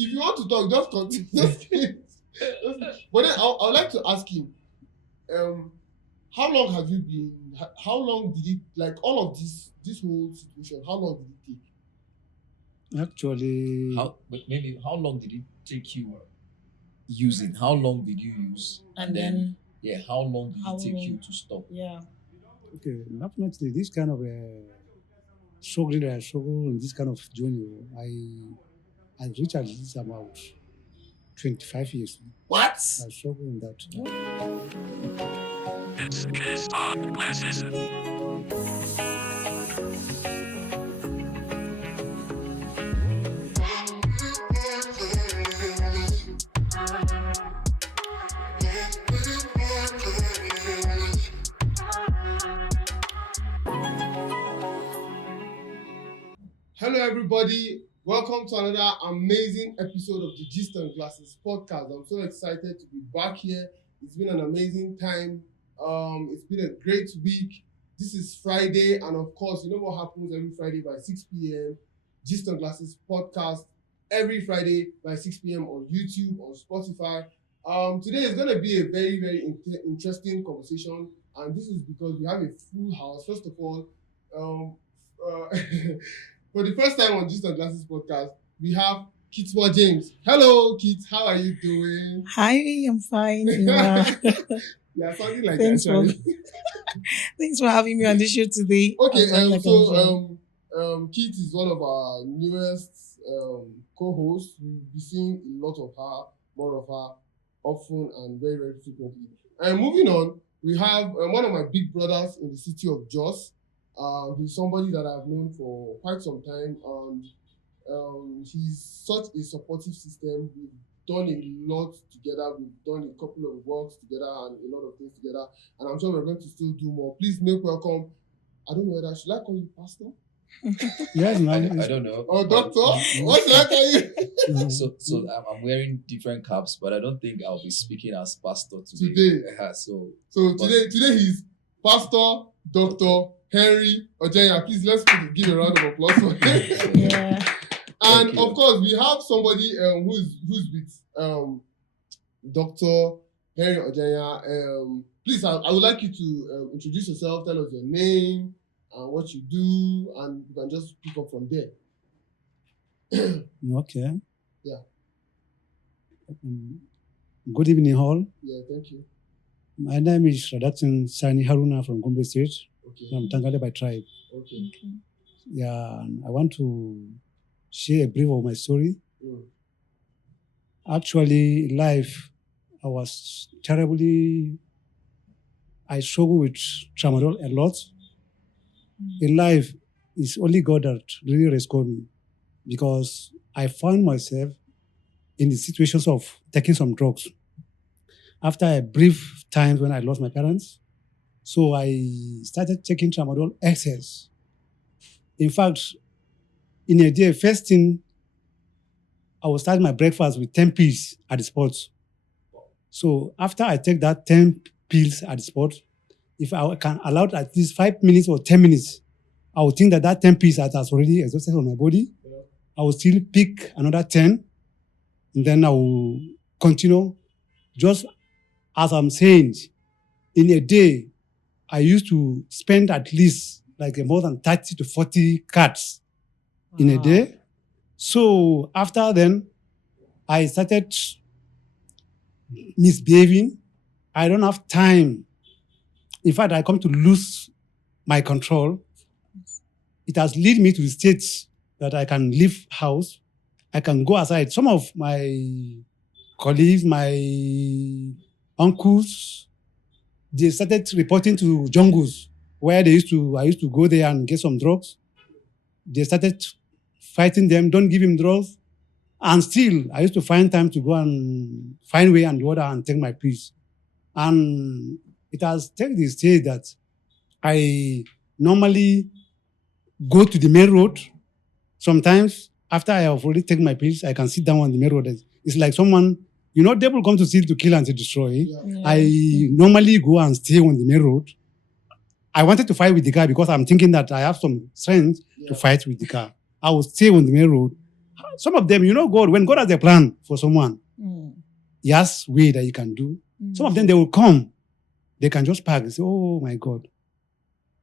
if you want to talk, just continue. But then I would like to ask him, how long have you been? How long did it, like all of this whole situation? How long did it take? Actually, how long did it take you using? How long did you use? And then how long did it take you to stop? Yeah. okay, definitely this kind of struggle in this kind of journey, I reached at least about 25 years. What? I struggle in that. This is Art Classes. Hello, everybody. Welcome to another amazing episode of the Gist and Glasses podcast. I'm so excited to be back here. It's been an amazing time. It's been a great week. This is Friday, and of course, you know what happens every Friday by 6 p.m. Gist and Glasses podcast every Friday by 6 p.m. on YouTube, on Spotify. Today is going to be a very, very interesting conversation, and this is because we have a full house. First of all, for the first time on Gist and Glasses podcast, we have Kitwa James. Hello, Kit. How are you doing? Hi, I'm fine. Yeah, sounding like Thanks that. Thanks for having me on the show today. Okay, Kit is one of our newest co-hosts. We'll be seeing a lot of her, more of her, often and very, very frequently. And moving on, we have one of my big brothers in the city of Jos. He's somebody that I've known for quite some time. He's such a supportive system. We've done a lot together. We've done a couple of works together and a lot of things together. And I'm sure we're going to still do more. Please make welcome. I don't know whether should I call you pastor? Yes, man. I don't know. Or doctor? What should I call you? So I'm wearing different caps, but I don't think I'll be speaking as pastor today. So today he's Pastor Dr. Henry Ojenya. Please give a round of applause for him. Yeah. And of course, we have somebody who's with Dr. Henry Ojenya. Please, I would like you to introduce yourself, tell us your name and what you do, and you can just pick up from there. Okay. Yeah. Good evening, all. Yeah, thank you. My name is Radakson Haruna from Gombe State. Okay. I'm Tangale by tribe. Okay. Yeah, and I want to share a brief of my story. Actually, in life, I struggle with tramadol a lot. In life, it's only God that really rescued me, because I found myself in the situations of taking some drugs. After a brief time when I lost my parents, so I started taking tramadol excess. In fact, in a day, first thing, I will start my breakfast with 10 pills at the spot. So after I take that 10 pills at the spot, if I can allow at least 5 minutes or 10 minutes, I will think that 10 pills has already exhausted on my body. I will still pick another 10, and then I will continue. Just as I'm saying, in a day, I used to spend at least like more than 30 to 40 cards in a day. So after then, I started misbehaving. I don't have time. In fact, I come to lose my control. It has led me to the state that I can leave house. I can go outside. Some of my colleagues, my uncles, they started reporting to jungles where I used to go there and get some drugs. They started fighting them, don't give him drugs. And still, I used to find time to go and find way and order and take my pills. And it has taken the stage that I normally go to the main road. Sometimes, after I have already taken my pills, I can sit down on the main road. It's like someone, devil come to steal, to kill, and to destroy. Yeah. I normally go and stay on the main road. I wanted to fight with the car because I'm thinking that I have some strength to fight with the car. I will stay on the main road Some of them, God, when God has a plan for someone, Mm. He has way that He can do. Mm. Some of them, they will come. They can just park and say, oh my God,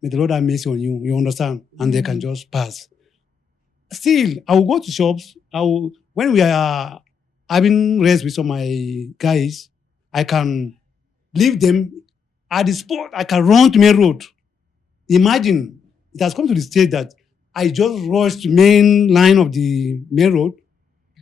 may the Lord have mercy on you. You understand? And they can just pass. Still, I will go to shops. When we are having rest with some of my guys, I can leave them at the spot. I can run to main road. Imagine, it has come to the state that I just rushed to main line of the main road,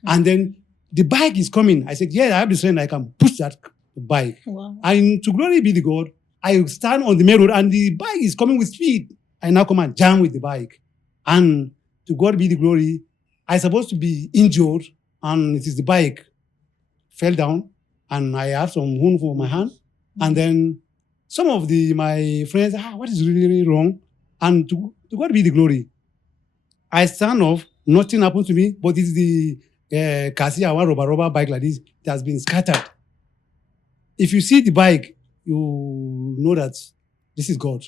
and then the bike is coming. I said, yeah, I have the strength. I can push that bike. Wow. And to glory be the God, I stand on the main road and the bike is coming with speed. I now come and jam with the bike. And to God be the glory, I supposed to be injured, and it is the bike fell down, and I have some wound for my hand. And then some of my friends, what is really wrong? And to God be the glory. I stand off, nothing happened to me, but it's the Cassia one rubber bike like this that has been scattered. If you see the bike, you know that this is God.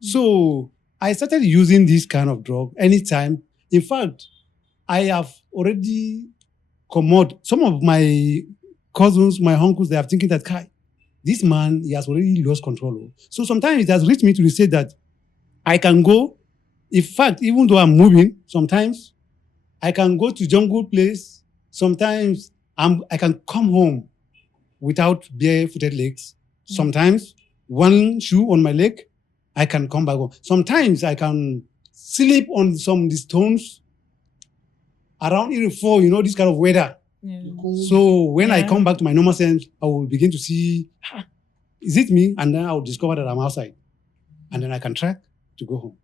So I started using this kind of drug anytime. In fact, I have already come out. Some of my cousins, my uncles, they are thinking that, Kai, this man, he has already lost control. So sometimes it has reached me to say that I can go. In fact, even though I'm moving, sometimes I can go to jungle place. Sometimes I can come home without barefooted legs. Sometimes one shoe on my leg, I can come back home. Sometimes I can sleep on some of the stones around E04, this kind of weather. Yeah. So when I Yeah. come back to my normal sense, I will begin to see, is it me? And then I will discover that I'm outside. And then I can track to go home.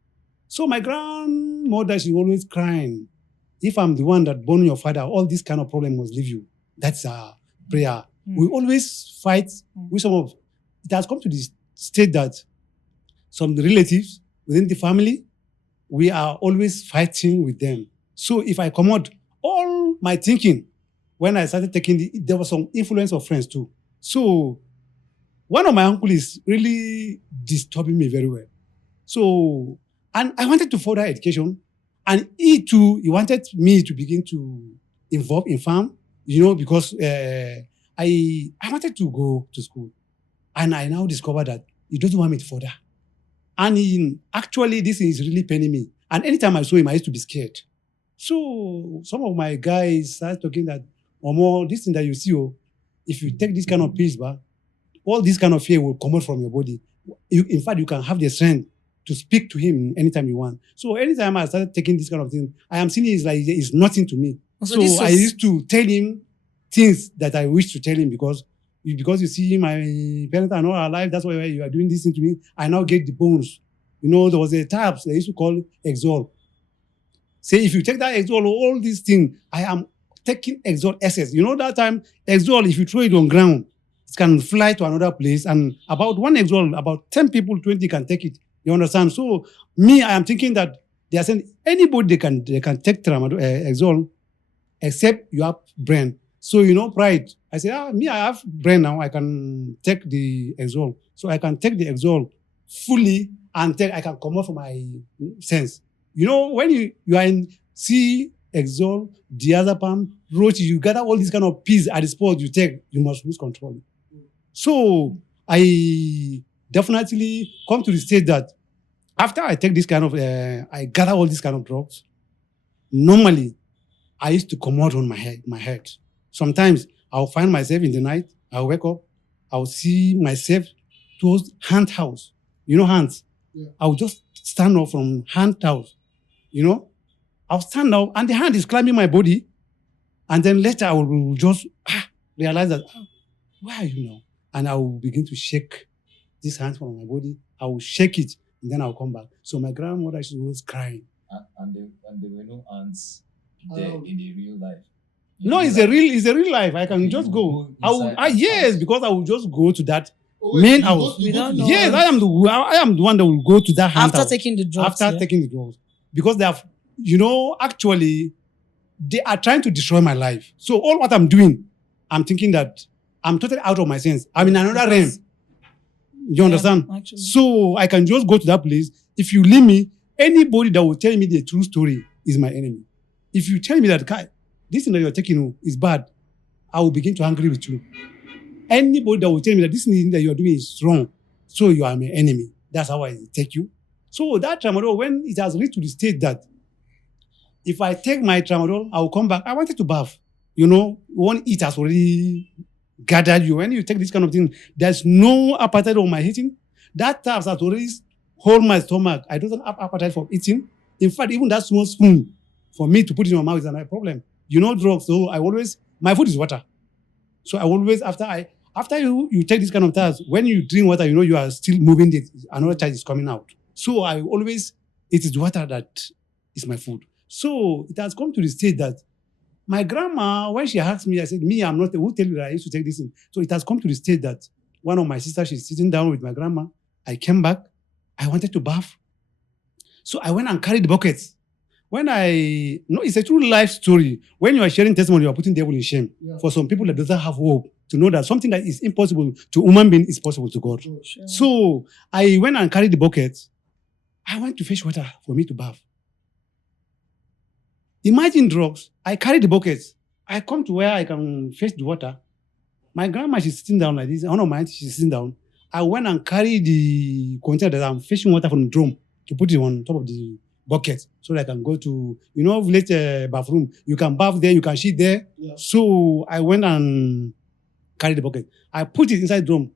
So my grandmother, she always crying. If I'm the one that born your father, all this kind of problem must leave you. That's our prayer. We always fight with some of, it has come to this state that some relatives within the family, we are always fighting with them. So if I come out, all my thinking, when I started taking there was some influence of friends too. So one of my uncles is really disturbing me very well. So, and I wanted to further education. And he too, he wanted me to begin to involve in farm, because I wanted to go to school. And I now discovered that he doesn't want me to further. And actually, this is really paining me. And anytime I saw him, I used to be scared. So some of my guys started talking that, Omo, this thing that you see, if you take this kind of pills, all this kind of fear will come out from your body. In fact, you can have the strength to speak to him anytime you want. So anytime I started taking this kind of thing, I am seeing it's nothing to me. So I used to tell him things that I wish to tell him because you see my parents are not alive, that's why you are doing this thing to me. I now get the bones. There was a tabs they used to call Exol. Say, if you take that Exol, all these things, I am taking Exol SS. That time, Exol, if you throw it on ground, it can fly to another place. And about one Exol, about 10 people, 20 can take it. You understand? So, me, I am thinking that they are saying anybody they can take Exol, except you have brain. So, pride. I say, me, I have brain now. I can take the Exol. So, I can take the Exol fully and I can come out from my sense. When you are in C, Exol, diazepam, roach, you gather all these kind of pills at the spot you take, you must lose control. So I definitely come to the state that after I take this kind of, I gather all these kind of drugs, normally I used to come out on my head. Sometimes I'll find myself in the night, I'll wake up, I'll see myself towards hand house. Hands. Yeah. I'll just stand up from hand house. I'll stand up and the hand is climbing my body. And then later I will just realize that, where are you now? And I will begin to shake this hand from my body. I will shake it and then I'll come back. So my grandmother, she was crying. And there were no ants there in the real life. It's a real life. I can just go. Yes, because I will just go to that main house. Yes, I am the one that will go to that hand after house. taking the drugs. Taking the drugs. Because they have, actually, they are trying to destroy my life. So all what I'm doing, I'm thinking that I'm totally out of my sense. I'm in another realm. You understand? Actually. So I can just go to that place. If you leave me, anybody that will tell me the true story is my enemy. If you tell me that, Kai, this thing that you're taking is bad, I will begin to angry with you. Anybody that will tell me that this thing that you're doing is wrong, so you are my enemy. That's how I take you. So that tramadol, when it has reached to the state that if I take my tramadol, I will come back. I wanted to bath. One heat has already gathered you. When you take this kind of thing, there's no appetite on my eating. That taps has already hold my stomach. I don't have appetite for eating. In fact, even that small spoon for me to put in my mouth is another problem. Drugs, so my food is water. So I always, after you take this kind of task, when you drink water, you are still moving it. Another charge is coming out. So it is water that is my food. So it has come to the state that my grandma, when she asked me, I said, I'm not, who tell you that I used to take this in? So it has come to the state that one of my sisters, she's sitting down with my grandma. I came back. I wanted to bath. So I went and carried the buckets. It's a true life story. When you are sharing testimony, you are putting the devil in shame. Yeah. For some people that doesn't have hope to know that something that is impossible to human being is possible to God. Sure. So I went and carried the buckets. I went to fetch water for me to bath. Imagine drugs. I carry the buckets. I come to where I can fetch the water. My grandma, she's sitting down like this. One of my aunties, she's sitting down. I went and carried the container that I'm fetching water from the drum to put it on top of the bucket so that I can go to, village bathroom. You can bath there, you can shit there. Yeah. So I went and carried the bucket. I put it inside the drum.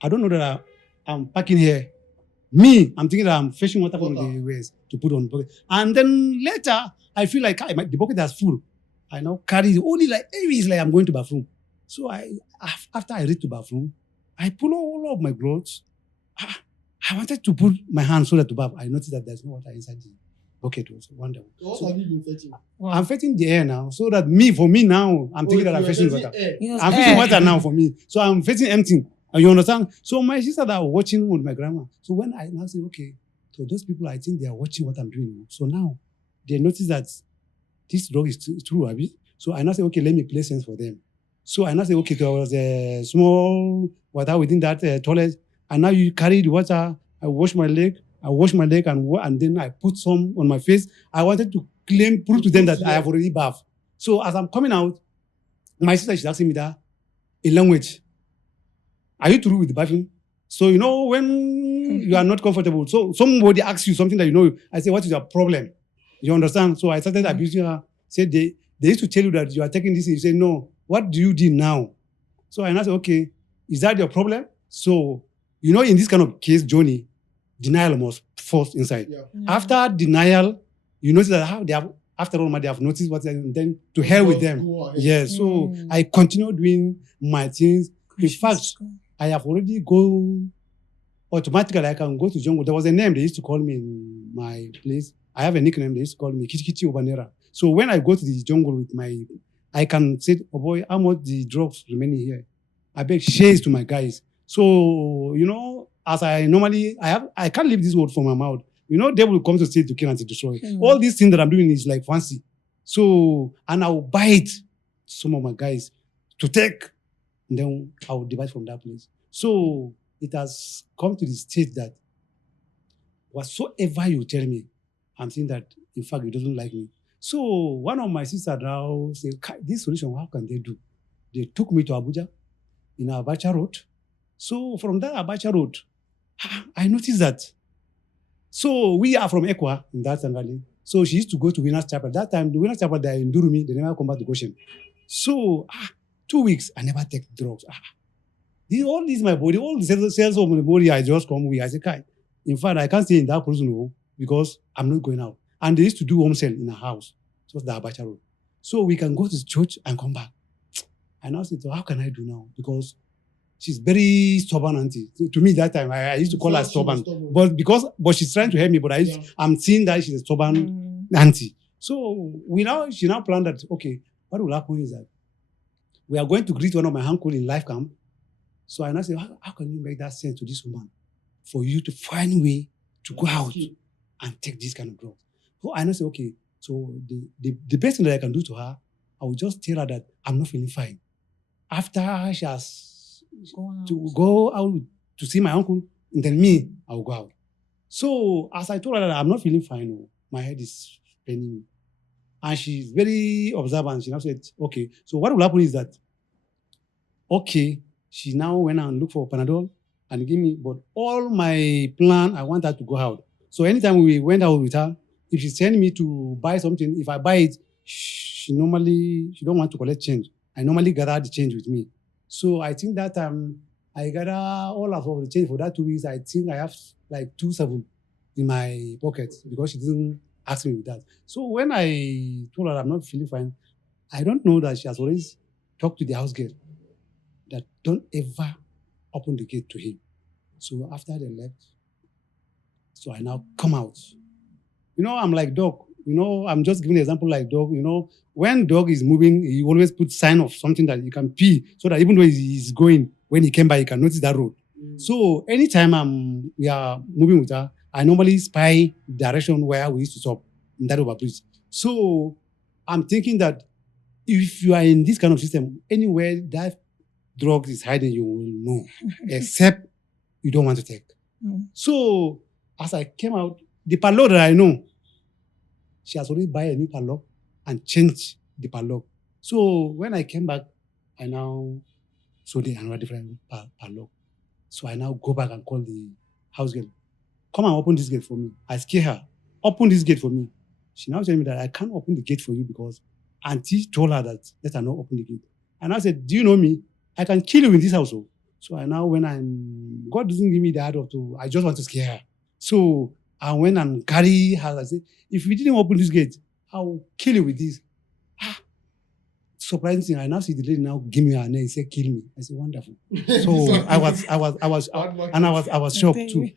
I don't know that I'm packing here. I'm thinking that I'm fetching water from the waste to put on the bucket. And then later, I feel like the bucket is full. I now carry it only it's like I'm going to bathroom. So after I reach the bathroom, I pull all of my clothes. I wanted to put my hand so that to bath. I noticed that there's no water inside the bucket. Also, wonderful. What have you been fetching? Wow. I'm fetching the air now, so that for me now, I'm thinking that I'm fetching water. I'm fetching water now for me. So I'm fetching empty. You understand? So my sister that are watching with my grandma. So when I now say, okay, so those people, I think they are watching what I'm doing. So now they notice that this drug is true, Abby. So I now say, okay, let me play sense for them. So I now say, okay, there was a small water within that toilet. And now you carry the water. I wash my leg, and then I put some on my face. I wanted to prove to them that I have already bathed. So as I'm coming out, my sister is asking me that in language. Are you through with the bathing? So, when you are not comfortable, so somebody asks you something that I say, what is your problem? You understand? So I started abusing her. Said they used to tell you that you are taking this. You say, no, what do you do now? So I said, okay, is that your problem? So, in this kind of case, Johnny, denial must force inside. Yeah. After denial, you notice that after all, they have noticed what they're then to hell with them. Yes. So I continue doing my things. In fact, I have already gone automatically. I can go to jungle. There was a name they used to call me in my place. I have a nickname they used to call me Kichikiti Obanera. So when I go to the jungle with I can say, oh boy, how much the drugs remaining here? I beg shares to my guys. So, as I normally, I can't leave this word from my mouth. Devil will come to steal, to kill, and to destroy. All these things that I'm doing is like fancy. So, and I'll bite some of my guys to take, and then I'll divide from that place. So, it has come to the state that whatsoever you tell me, I'm saying that, in fact, he doesn't like me. So, one of my sisters now said, this solution, how can they do? They took me to Abuja, in Abacha Road. So from that Abacha Road, I noticed that. So we are from Ekwa in that Tangali. So she used to go to Winners Chapel. That time, the Winners Chapel, they are in Durumi. They never come back to Goshen. So 2 weeks, I never take drugs. All this my body, all the cells of my body, I just come with. I say, Kai, in fact, I can't stay in that prison because I'm not going out. And they used to do home cell in a house. So it's the Abacha Road. So we can go to church and come back. I now said, so how can I do now? Because she's very stubborn auntie. To me, that time, I used to call her stubborn. But she's trying to help me, but I'm seeing that she's a stubborn auntie. So she now planned that, okay, what will happen is that we are going to greet one of my uncle in life camp. So I now say, how can you make that sense to this woman for you to find a way to go out and take this kind of drugs? So I now say, okay, so the best thing that I can do to her, I will just tell her that I'm not feeling fine. After she has to go out to see my uncle, and then me, I will go out. So as I told her that I'm not feeling fine, my head is paining me. And she's very observant. She now said, okay, so what will happen is that, okay, she now went and looked for Panadol and give me, but all my plan, I want her to go out. So anytime we went out with her, if she send me to buy something, if I buy it, she don't want to collect change. I normally gather the change with me. So I think that I gather all of the change for that 2 weeks. I think I have like 2,700 in my pocket because she didn't ask me with that. So when I told her I'm not feeling fine, I don't know that she has always talked to the house girl that don't ever open the gate to him. So after they left, so I now come out. I'm like dog. I'm just giving an example like dog. When dog is moving, he always puts sign of something that you can pee so that even though he's going, when he came by, he can notice that road. So anytime we are moving with her, I normally spy direction where we used to stop in that overbridge. So I'm thinking that if you are in this kind of system, anywhere that drug is hiding, you will know, except you don't want to take. So as I came out, the padlock that I know, she has already buy a new padlock and changed the padlock. So when I came back, I now saw another different padlock. So I now go back and call the house girl. Come and open this gate for me. I scare her. Open this gate for me. She now tells me that I can't open the gate for you because auntie told her that let her not open the gate. And I said, do you know me? I can kill you in this household. So I now, God doesn't give me the heart I just want to scare her. So I went and carry her. I said, if you didn't open this gate, I'll kill you with this. Surprising thing, I now see the lady now give me her name. He said, kill me. I said, wonderful. So I was shocked too.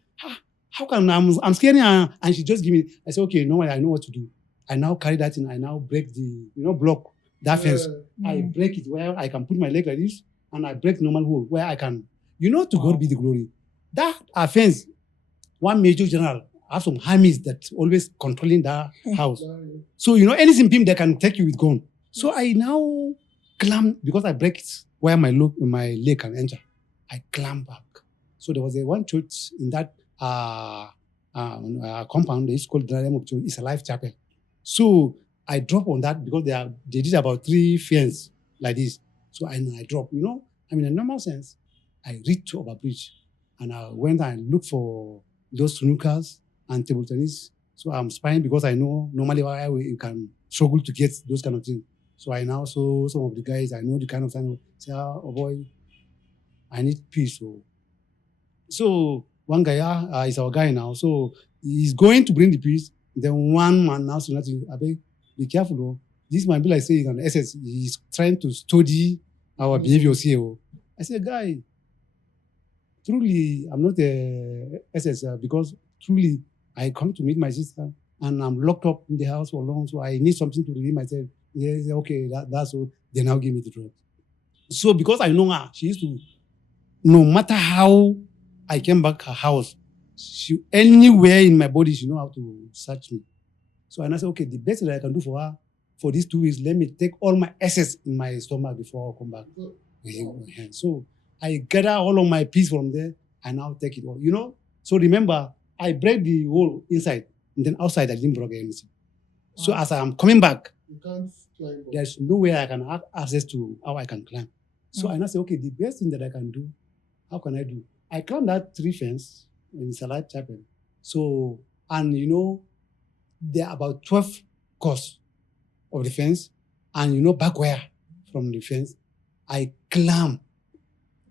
How come I'm scaring her and she just give me? I said, okay, no, I know what to do. I now carry that in. I now break the, block that fence. I break it where I can put my leg like this, and I break normal hole where I can, to God be the glory. That offense, one major general have some armies that always controlling that house. So, anything pim, they can take you with gun. So I now climb, because I break it where my leg can enter. I climb back. So there was one church in that compound. They used to call it It's a Life Chapel. So I drop on that because they did about 3 fence like this. So I drop, in a normal sense, I reach to overbridge and I went and looked for those snookers and table tennis. So I'm spying because I know normally why you can struggle to get those kind of things. So I now saw some of the guys, I know the kind of thing, say, oh boy, I need peace. So one guy is our guy now. So he's going to bring the peace. Then one man now said, be careful. Oh. This might be like saying an SS. He's trying to study our behaviors here. I said, guy, truly, I'm not a SS because truly I come to meet my sister and I'm locked up in the house for long. So I need something to relieve myself. Yeah, okay, that's all. They now give me the drug. So because I know her, she used to, no matter how I came back her house, anywhere in my body, she know how to search me. So I said, okay, the best that I can do for her for these 2 weeks, let me take all my excess in my stomach before I come back. So I gather all of my peace from there and now take it all. So remember, I break the hole inside and then outside I didn't break anything. So as I am coming back, You can't climb up. there's no way I can have access to how I can climb. So I now say, okay, the best thing that I can do, how can I do? I climbed that 3 fence in Salat Chapel. So, and there are about 12 course of the fence, and back where from the fence, I climb.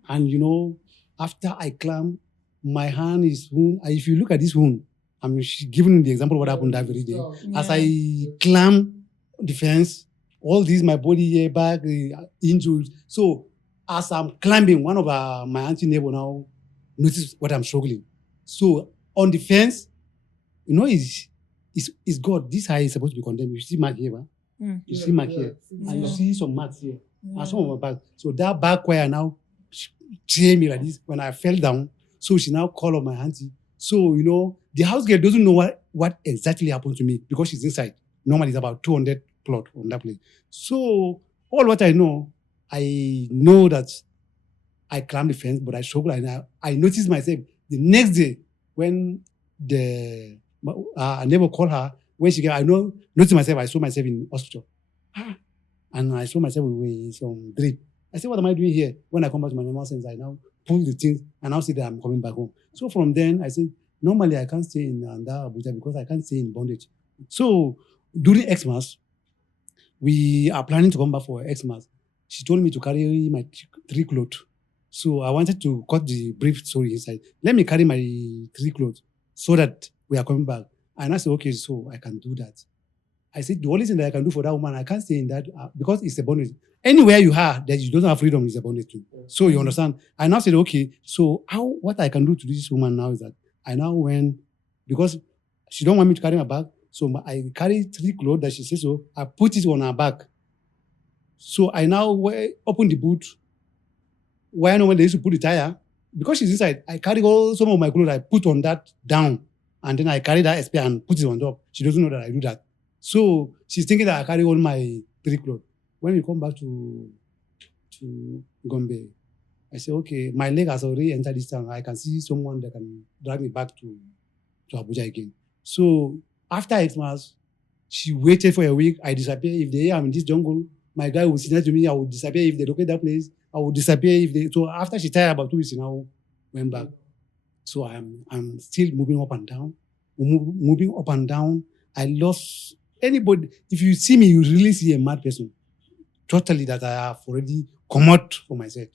And after I climb, my hand is wound. If you look at this wound, I'm giving you the example of what happened that very day. As I climb the fence, all this, my body here, back, injured. So as I'm climbing, one of my auntie neighbor now noticed what I'm struggling. So on the fence, is God. This eye is supposed to be condemned. You see mark here, right? You see mark here. And you see some marks here. And some of my back. So that back where now tear me like this when I fell down. So she now called on my auntie. So, the house girl doesn't know what exactly happened to me because she's inside. Normally it's about 200 plot on that place. So all what I know that I climbed the fence, but I struggled. And I noticed myself the next day when I never called her when she came, noticed myself, I saw myself in hospital. And I saw myself with some drip. I said, what am I doing here? When I come back to my normal sense, I now pull the things and now see that I'm coming back home. So from then, I said, normally I can't stay in Abuja because I can't stay in bondage. So during Xmas, we are planning to come back for Xmas. She told me to carry my 3 clothes. So I wanted to cut the brief story inside. Let me carry my 3 clothes so that we are coming back. And I said, okay, so I can do that. I said, the only thing that I can do for that woman, I can't stay in that because it's a bondage. Anywhere you are that you don't have freedom is a bondage too. So you understand? I now said, okay, so what I can do to this woman now is that I now went, because she don't want me to carry my bag, so I carry 3 clothes that she says so, I put it on her back. So I now open the boot, where when they used to put the tire, because she's inside, I carry some of my clothes, I put on that down, and then I carry that SP and put it on top. She doesn't know that I do that. So she's thinking that I carry all my 3 clothes. When we come back to Gombe, I say, okay, my leg has already entered this town. I can see someone that can drag me back to Abuja again. So after Xmas, she waited for a week. I disappear. If they hear I'm in this jungle, my guy will signal to me. I will disappear. If they locate that place, I will disappear. So after she tired about 2 weeks, now went back. So I'm still moving up and down. Moving up and down. I lost anybody. If you see me, you really see a mad person. Totally that I have already come out for myself.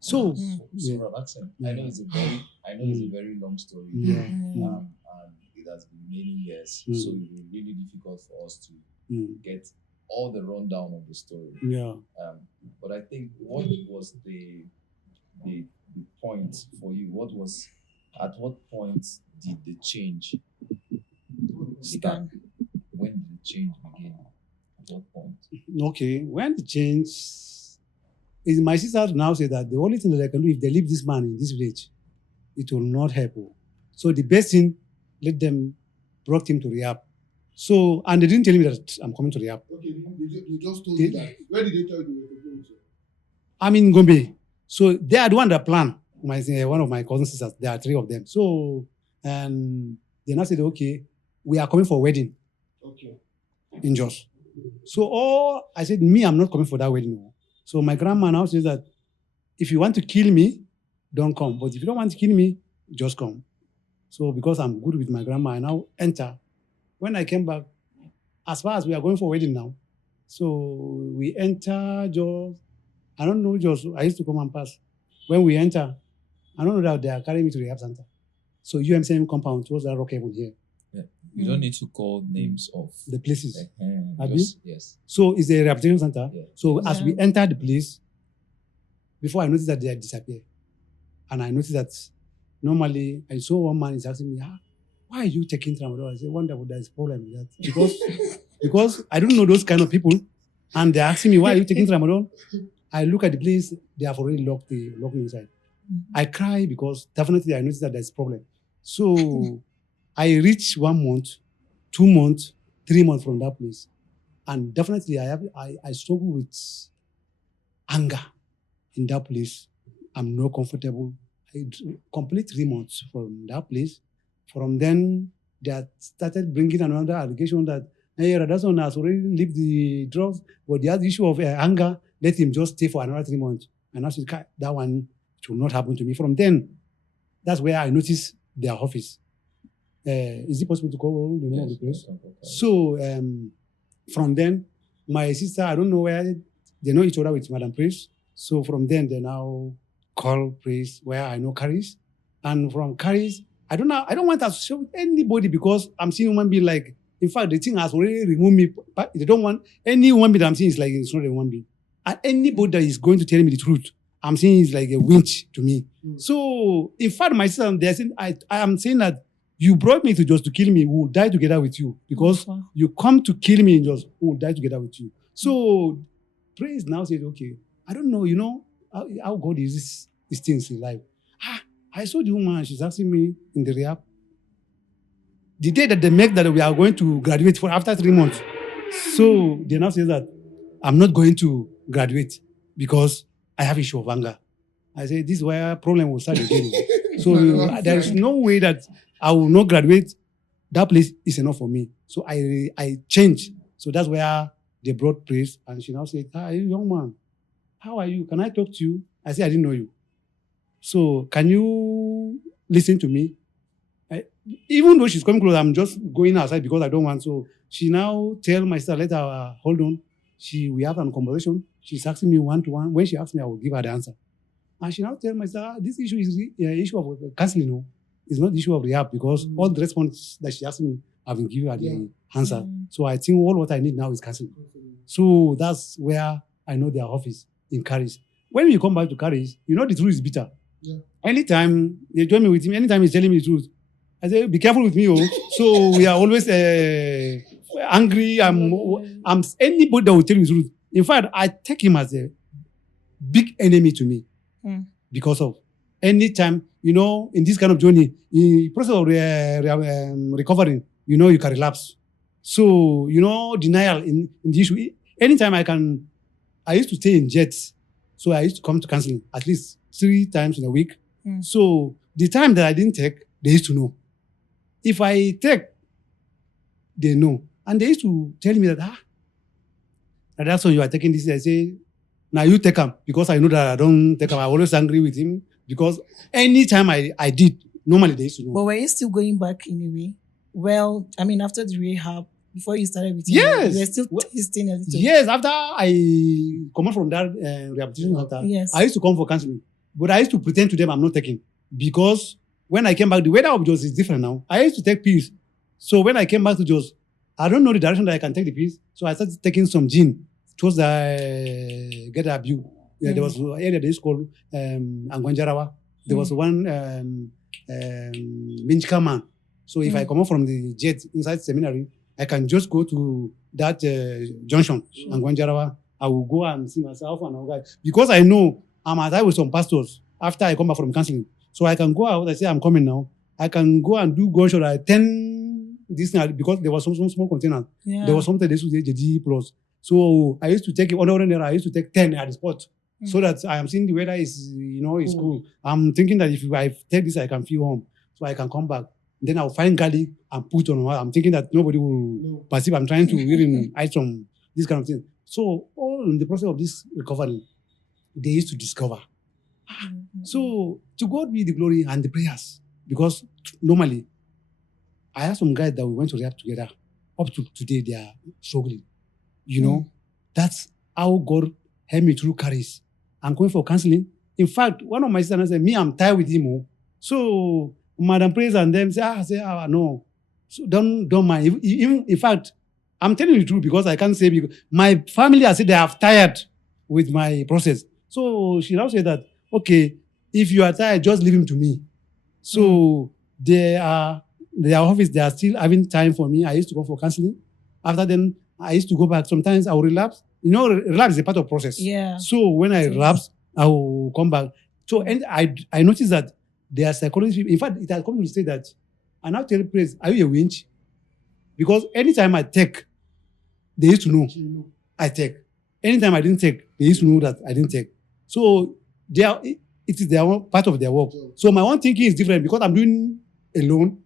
So, Radakson, I know it's a very long story. Yeah. And it has been many years, so it will be really difficult for us to get all the rundown of the story. Yeah. But I think what was the point for you? At what point did the change start? When did the change begin? At what point? Okay, when the change is, my sister now say that the only thing that I can do if they leave this man in this village, it will not help. So the best thing, let them brought him to rehab. So, and they didn't tell me that I'm coming to rehab. Okay, you just told me that. Where did they tell you they were going to? I'm in Gombe. So they are the one that plan. One of my cousin sisters, there are 3 of them. So, and they now said, okay, we are coming for a wedding. Okay. In Jos. So I said, I'm not coming for that wedding. So my grandma now says that if you want to kill me, don't come. But if you don't want to kill me, just come. So because I'm good with my grandma, I now enter. When I came back, as far as we are going for wedding now, so we enter Jos. I don't know Jos. I used to come and pass. When we enter, I don't know that they are carrying me to the rehab center. So UMCM compound towards that rock heaven here. Yeah. You don't need to call names of the places. Yes. So it's a rehabilitation center. Yeah. So as we enter the place, before I noticed that they had disappeared. And I noticed that normally I saw one man is asking me, why are you taking tramadol? I said, wonder what there is a problem with that. Because I don't know those kind of people. And they're asking me, why are you taking tramadol? I look at the place, they have already locked me inside. I cry because definitely I noticed that there's a problem. So I reached 1 month, 2 months, 3 months from that place. And definitely I struggle with anger in that place. I'm not comfortable. I complete 3 months from that place. From then, they started bringing another allegation that, hey, Radakson has already left the drugs, but the issue of anger, let him just stay for another 3 months. And I said, that one should not happen to me. From then, that's where I noticed their office. Is it possible to call the name of the place? So, from then, my sister, I don't know where, they know each other with Madam Priest. So from then, they now call Priest where I know Caris. And from Caris, I don't want to associate with anybody because I'm seeing human being like, in fact, the thing has already removed me. But they don't want, any human being that I'm seeing is like, it's not a human being. And anybody that is going to tell me the truth, I'm saying is like a winch to me. So, in fact, my sister, I am saying that you brought me to just to kill me, we will die together with you. Because you come to kill me and just, we will die together with you. So, Praise now says, okay, I don't know, how God is these things in life. I saw the woman, she's asking me in the rehab. The day that they make that we are going to graduate for after 3 months. So they now say that I'm not going to graduate because I have issue of anger. I say, this is where problem will start again. So there is no way that I will not graduate. That place is enough for me. So I changed. So that's where they brought praise. And she now said, "Hi, young man, how are you? Can I talk to you?" I said, "I didn't know you. So can you listen to me?" Even though she's coming close, I'm just going outside because I don't want. So she now tell my sister, let her hold on. We have a conversation. She's asking me one-to-one. When she asks me, I will give her the answer. And she now tell my sister, this issue is issue of counseling. No, it's not the issue of rehab because all the response that she asked me, I've been giving her the answer. So I think all what I need now is counseling. So that's where I know their office in Caris. When you come back to Caris, you know the truth is bitter. Yeah. Anytime they join me with him, anytime he's telling me the truth, I say, be careful with me, oh. So we are always angry. I'm anybody that will tell you the truth. In fact, I take him as a big enemy to me because of anytime, in this kind of journey, in the process of recovering, you can relapse. So, denial in the issue. Anytime I used to stay in jets. So I used to come to counseling at least 3 times in a week. So the time that I didn't take, they used to know. If I take, they know. And they used to tell me that, Radakson, you are taking this. I say, now you take him because I know that I don't take him. I'm always angry with him because anytime I did, normally they used to know. But were you still going back in a way? Well, I mean, after the rehab, before you started with Yes. you were still tasting a little. Yes, after I come out from that rehabilitation center, Yes. I used to come for counseling. But I used to pretend to them I'm not taking because when I came back, the weather of Jos is different now. I used to take pills. So when I came back to Jos, I don't know the direction that I can take the pills. So I started taking some gin towards the get abuse. Yeah, there was an area they used to call Angwanjarawa. There was one Minchika man. So if I come out from the jet inside seminary, I can just go to that junction, Angwanjarawa. I will go and see myself and all that. Because I know I'm at with some pastors after I come back from counseling. So I can go out, I say, I'm coming now. I can go and do gunshot at 10 this night because there was some small container. Yeah. There was something they used to say JD plus. So I used to take it I used to take 10 at the spot. So that I am seeing the weather is, is cool. I'm thinking that if I take this, I can feel home. So I can come back. Then I'll find garlic and put on. I'm thinking that nobody will perceive I'm trying to really hide from this kind of thing. So all in the process of this recovery, they used to discover. So to God be the glory and the prayers. Because normally, I have some guys that we went to rehab together. Up to today, they are struggling. That's how God helped me through Caris. I'm going for counseling. In fact, one of my sisters said, me, I'm tired with him. So Madam prays and them say, no. So don't mind. Even, in fact, I'm telling you the truth because I can't say because my family has said they have tired with my process. So she now said that, okay, if you are tired, just leave him to me. So their office, they are still having time for me. I used to go for counseling. After then, I used to go back. Sometimes I will relapse. Relapse is a part of process. Yeah. So when I relapse, I will come back. So and I noticed that there are psychologists. In fact, it has come to say that I now tell praise, are you a winch? Because anytime I take, they used to know I take. Anytime I didn't take, they used to know that I didn't take. So it is their own part of their work. So my own thinking is different because I'm doing alone.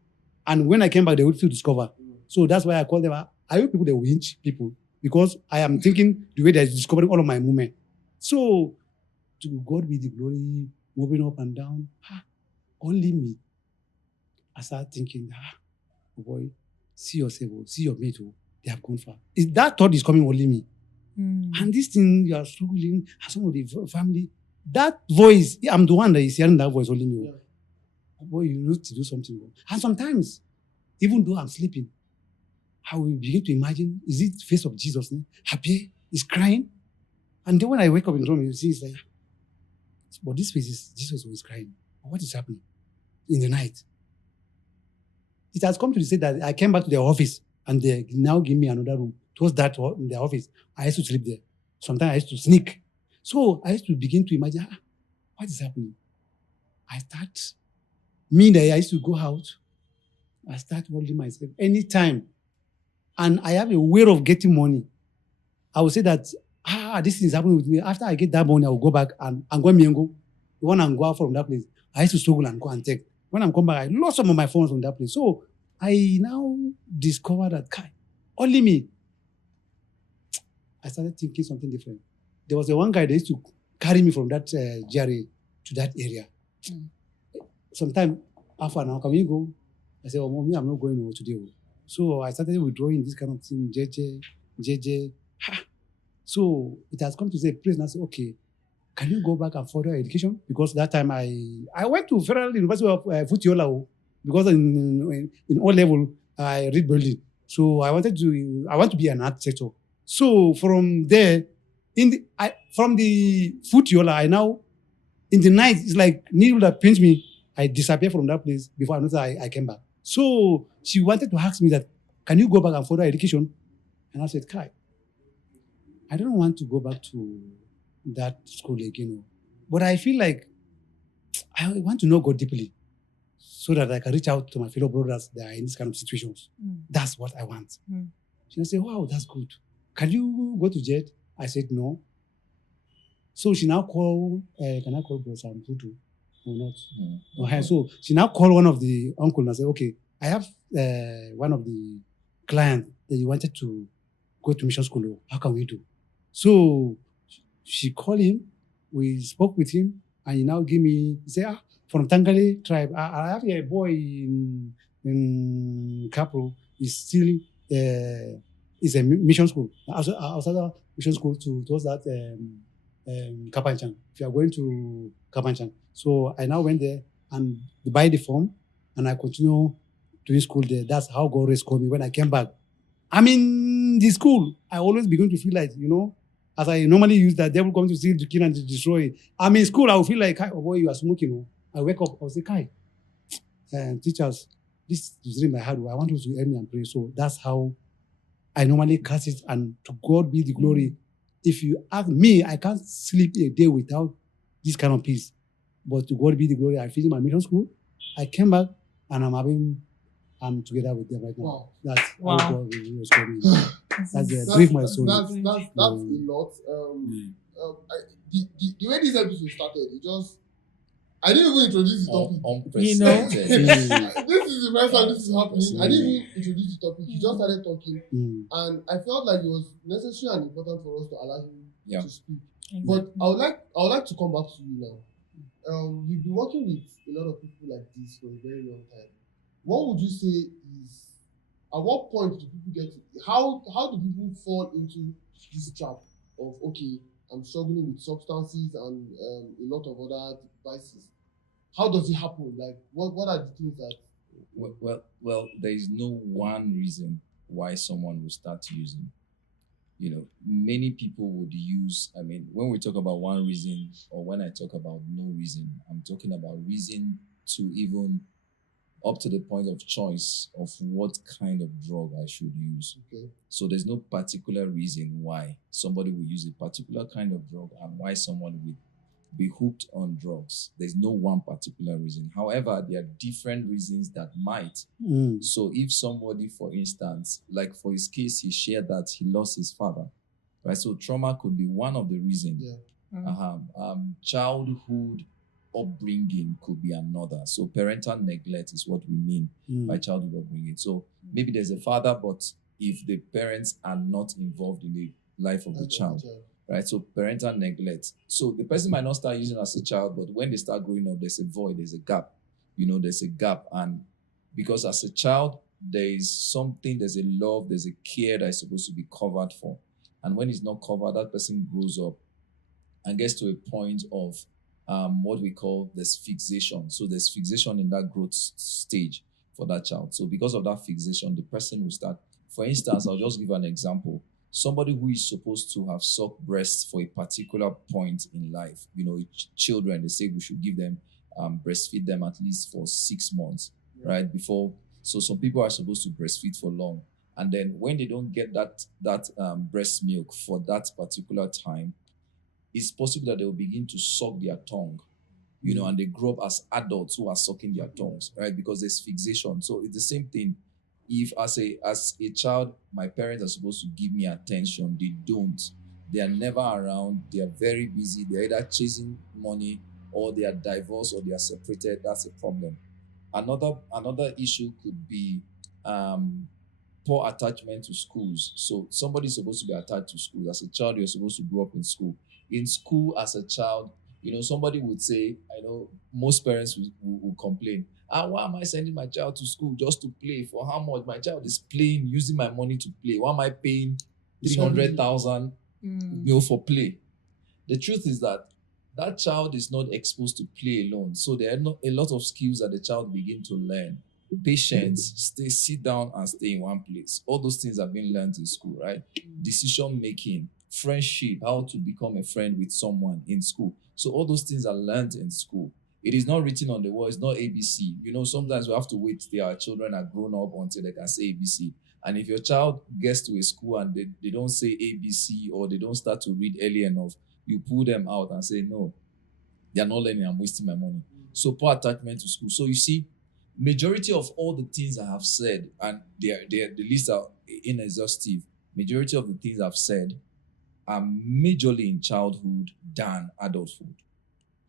And when I came back, they would still discover. So that's why I call them, are you people the winch people? Because I am thinking the way they're discovering all of my movement. So to God be the glory, moving up and down. Only me. I start thinking, boy, see yourself, see your mate, they have gone far. That thought is coming only me. And this thing, you are struggling, and some of the family, that voice, I'm the one that is hearing that voice only me. Boy, you need to do something. And sometimes, even though I'm sleeping, I will begin to imagine, is it the face of Jesus? Happy? He's crying? And then when I wake up in the room, you see, it's like, but this face is Jesus who is crying. What is happening in the night? It has come to say that I came back to their office and they now give me another room. Towards that in their office, I used to sleep there. Sometimes I used to sneak. So I used to begin to imagine, what is happening? I used to go out. I start holding myself anytime. And I have a way of getting money. I will say that, this is happening with me. After I get that money, I will go back and go Miengo. When I go out from that place, I used to struggle and go and take. When I'm coming back, I lost some of my phones from that place. So I now discover that Only me. I started thinking something different. There was a one guy that used to carry me from that GRA to that area. Sometime after an hour, can we go? I said, oh, mommy, I'm not going over today. So I started withdrawing this kind of thing, JJ. So it has come to say, please, and I said, okay, can you go back and further education? Because that time I went to Federal University of Futiola because in O level I read building. So I want to be an architect. So from there, from the Futiola, I now in the night it's like needle that pinch me. I disappear from that place before I came back. So she wanted to ask me that, can you go back and further education? And I said, Kai, I don't want to go back to that school again. But I feel like I want to know God deeply so that I can reach out to my fellow brothers that are in this kind of situations. That's what I want. She said, wow, that's good. Can you go to JET? I said, no. So she now called, can I call Bro Sam Tutu or not? Okay, so she now called one of the uncle and said, okay, I have one of the clients that you wanted to go to mission school. How can we do? So she called him, we spoke with him, and he now gave me, he said, from Tangale tribe, I have a boy in Capro, he's still, it's a mission school. Outside mission school towards that Kapanchan. If you are going to Kapanchan. So I now went there and buy the form, and I continue doing school there. That's how God raised me. When I came back, I'm in the school. I always begin to feel like, as I normally use that devil comes to steal, to kill, and to destroy. I'm in school, I will feel like, oh boy, you are smoking. I wake up, I will say, Kai, teachers, this is really my hard work. I want you to help me and pray. So that's how I normally cast it, and to God be the glory. If you ask me, I can't sleep a day without this kind of peace. But to God be the glory. I finished my mission school. I came back, and I'm together with them right now. Wow. That's Wow. how God was coming. That's the brief my story. That's a lot. The way this episode started, I didn't even introduce the topic. Unprecedented. This is the first time this is happening. I didn't even introduce the topic. He just started talking, and I felt like it was necessary and important for us to allow him to speak. But I would like to come back to you now. You've been working with a lot of people like this for a very long time. What would you say is, at what point do people get it? How do people fall into this trap of, okay, I'm struggling with substances and a lot of other vices? How does it happen? Like, what are the things that... Well, there is no one reason why someone will start using. Many people would use, when we talk about one reason, or when I talk about no reason, I'm talking about reason to even up to the point of choice of what kind of drug I should use. Okay. So there's no particular reason why somebody will use a particular kind of drug and why someone will be hooked on drugs. There's no one particular reason. However, there are different reasons that might. So if somebody, for instance, like for his case, he shared that he lost his father, right? So trauma could be one of the reasons. Childhood upbringing could be another. So parental neglect is what we mean by childhood upbringing. So maybe there's a father, but if the parents are not involved in the life of the child, right? So parental neglect. So the person might not start using as a child, but when they start growing up, there's a void, there's a gap. There's a gap. And because as a child, there's a love, there's a care that is supposed to be covered for. And when it's not covered, that person grows up and gets to a point of what we call this fixation. So there's fixation in that growth stage for that child. So because of that fixation, the person will start. For instance, I'll just give an example. Somebody who is supposed to have sucked breasts for a particular point in life, children, they say we should give them, breastfeed them at least for 6 months, right? Before, so some people are supposed to breastfeed for long. And then when they don't get that breast milk for that particular time, it's possible that they will begin to suck their tongue, and they grow up as adults who are sucking their tongues, right? Because there's fixation. So it's the same thing. If as a child, my parents are supposed to give me attention, they don't. They are never around. They are very busy. They're either chasing money, or they are divorced, or they are separated. That's a problem. Another issue could be poor attachment to schools. So somebody's supposed to be attached to school. As a child, you're supposed to grow up in school. In school, as a child, somebody would say, I know most parents will complain, why am I sending my child to school just to play? For how much? My child is playing, using my money to play. Why am I paying 300,000 for play? The truth is that that child is not exposed to play alone. So there are not a lot of skills that the child begin to learn. Patience, sit down and stay in one place. All those things have been learned in school, right? Decision making, friendship, how to become a friend with someone in school. So all those things are learned in school. It is not written on the wall. It's not ABC. Sometimes we have to wait till our children are grown up until they can say ABC. And if your child gets to a school and they don't say ABC, or they don't start to read early enough, you pull them out and say, no, they are not learning, I'm wasting my money. So poor attachment to school. So you see, majority of all the things I have said, and the list are inexhaustive, majority of the things I've said are majorly in childhood than adulthood.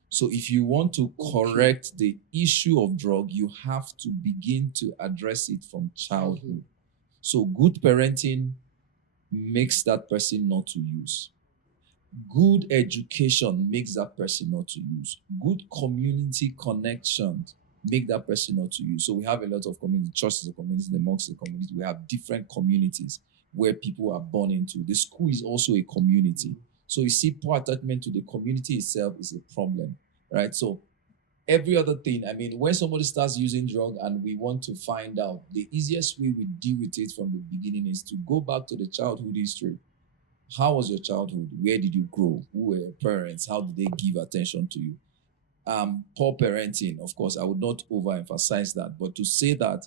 So if you want to correct the issue of drug, you have to begin to address it from childhood. So good parenting makes that person not to use. Good education makes that person not to use. Good community connections make that person not to use. So we have a lot of community, church is a community, the mosque is a community. We have different communities where people are born into. The school is also a community. So you see, poor attachment to the community itself is a problem, right? So every other thing, when somebody starts using drug and we want to find out, the easiest way we deal with it from the beginning is to go back to the childhood history. How was your childhood? Where did you grow? Who were your parents? How did they give attention to you? Poor parenting, of course, I would not overemphasize that, but to say that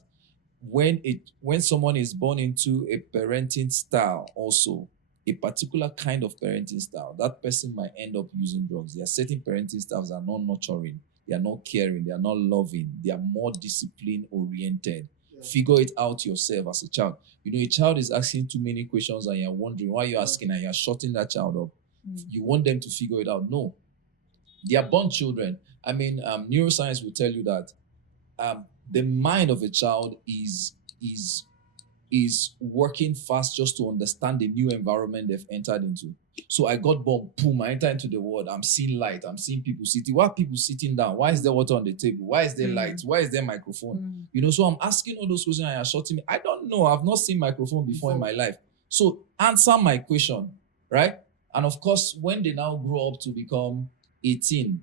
when someone is born into a parenting style, also a particular kind of parenting style, that person might end up using drugs. There are certain parenting styles that are not nurturing, they are not caring, they are not loving, they are more discipline oriented. Figure it out yourself as a child. A child is asking too many questions and you're wondering why you're asking, and you're shutting that child up. You want them to figure it out. No. They are born children. Neuroscience will tell you that the mind of a child is working fast just to understand the new environment they've entered into. So I got born, boom, I enter into the world. I'm seeing light. I'm seeing people sitting. Why are people sitting down? Why is there water on the table? Why is there light? Why is there microphone? So I'm asking all those questions and you're shutting me. I don't know. I've not seen microphone before in my life. So answer my question, right? And of course, when they now grow up to become 18,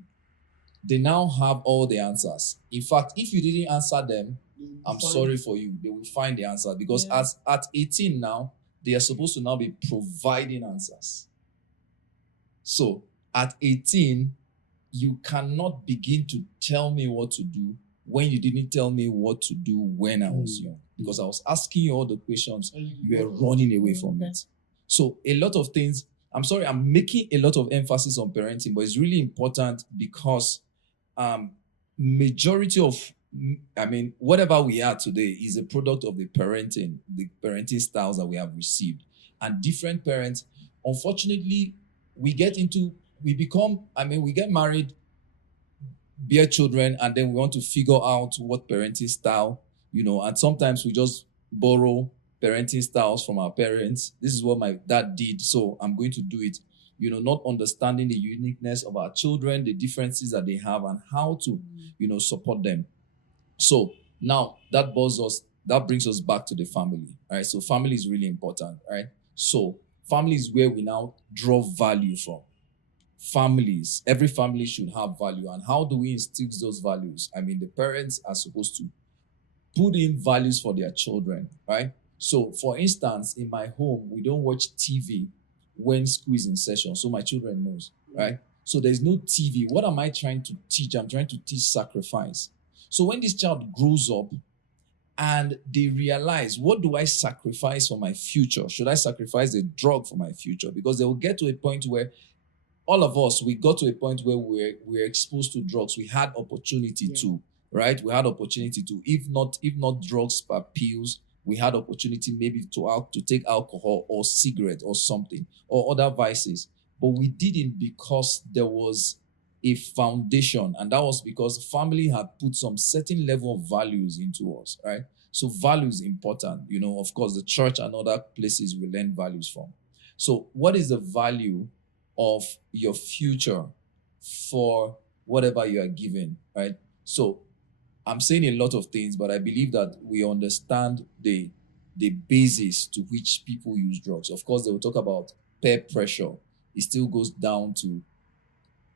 they now have all the answers. In fact, if you didn't answer them, I'm sorry for you. They will find the answer, because as at 18 now, they are supposed to now be providing answers. So at 18, you cannot begin to tell me what to do when you didn't tell me what to do when I was young, because I was asking you all the questions, you were running away from it. So a lot of things, I'm sorry, I'm making a lot of emphasis on parenting, but it's really important because majority of, whatever we are today is a product of the parenting styles that we have received. And different parents, unfortunately, we get married, bear children, and then we want to figure out what parenting style, and sometimes we just borrow parenting styles from our parents. This is what my dad did, so I'm going to do it. Not understanding the uniqueness of our children, the differences that they have, and how to, support them. So now that brings us back to the family, right? So family is really important, right? So family is where we now draw value from. Every family should have value. And how do we instill those values? The parents are supposed to put in values for their children, right? So for instance, in my home, we don't watch TV when school is in session, so my children knows, right? So there's no TV. What am I trying to teach? I'm trying to teach sacrifice. So when this child grows up and they realize, what do I sacrifice for my future? Should I sacrifice a drug for my future? Because they will get to a point where all of us, we got to a point where we're exposed to drugs. We had opportunity to, right? We had opportunity to, if not drugs but pills, we had opportunity maybe to take alcohol or cigarette or something or other vices. But we didn't, because there was a foundation, and that was because family had put some certain level of values into us, right? So value is important. Of course, the church and other places we learn values from. So what is the value of your future for whatever you are given, right? So I'm saying a lot of things, but I believe that we understand the basis to which people use drugs. Of course, they will talk about peer pressure. It still goes down to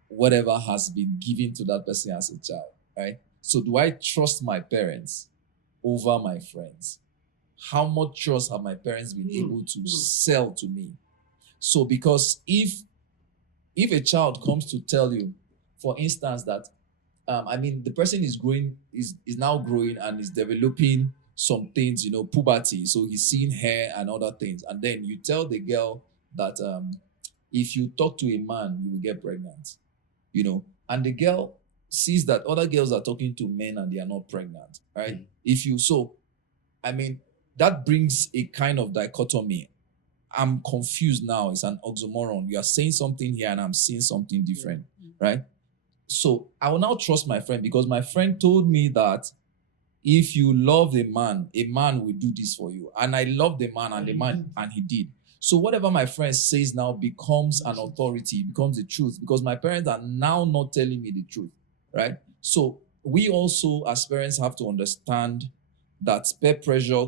whatever has been given to that person as a child, right? So do I trust my parents over my friends? How much trust have my parents been able to sell to me? So because if a child comes to tell you, for instance, that the person is growing, is now growing and is developing some things, puberty. So he's seeing hair and other things. And then you tell the girl that if you talk to a man, you will get pregnant, and the girl sees that other girls are talking to men and they are not pregnant, right? That brings a kind of dichotomy. I'm confused now. It's an oxymoron. You are saying something here and I'm seeing something different, right? So I will now trust my friend because my friend told me that if you love a man will do this for you. And I love the man and he did. So whatever my friend says now becomes an authority, becomes the truth, because my parents are now not telling me the truth, right? So we also as parents have to understand that peer pressure,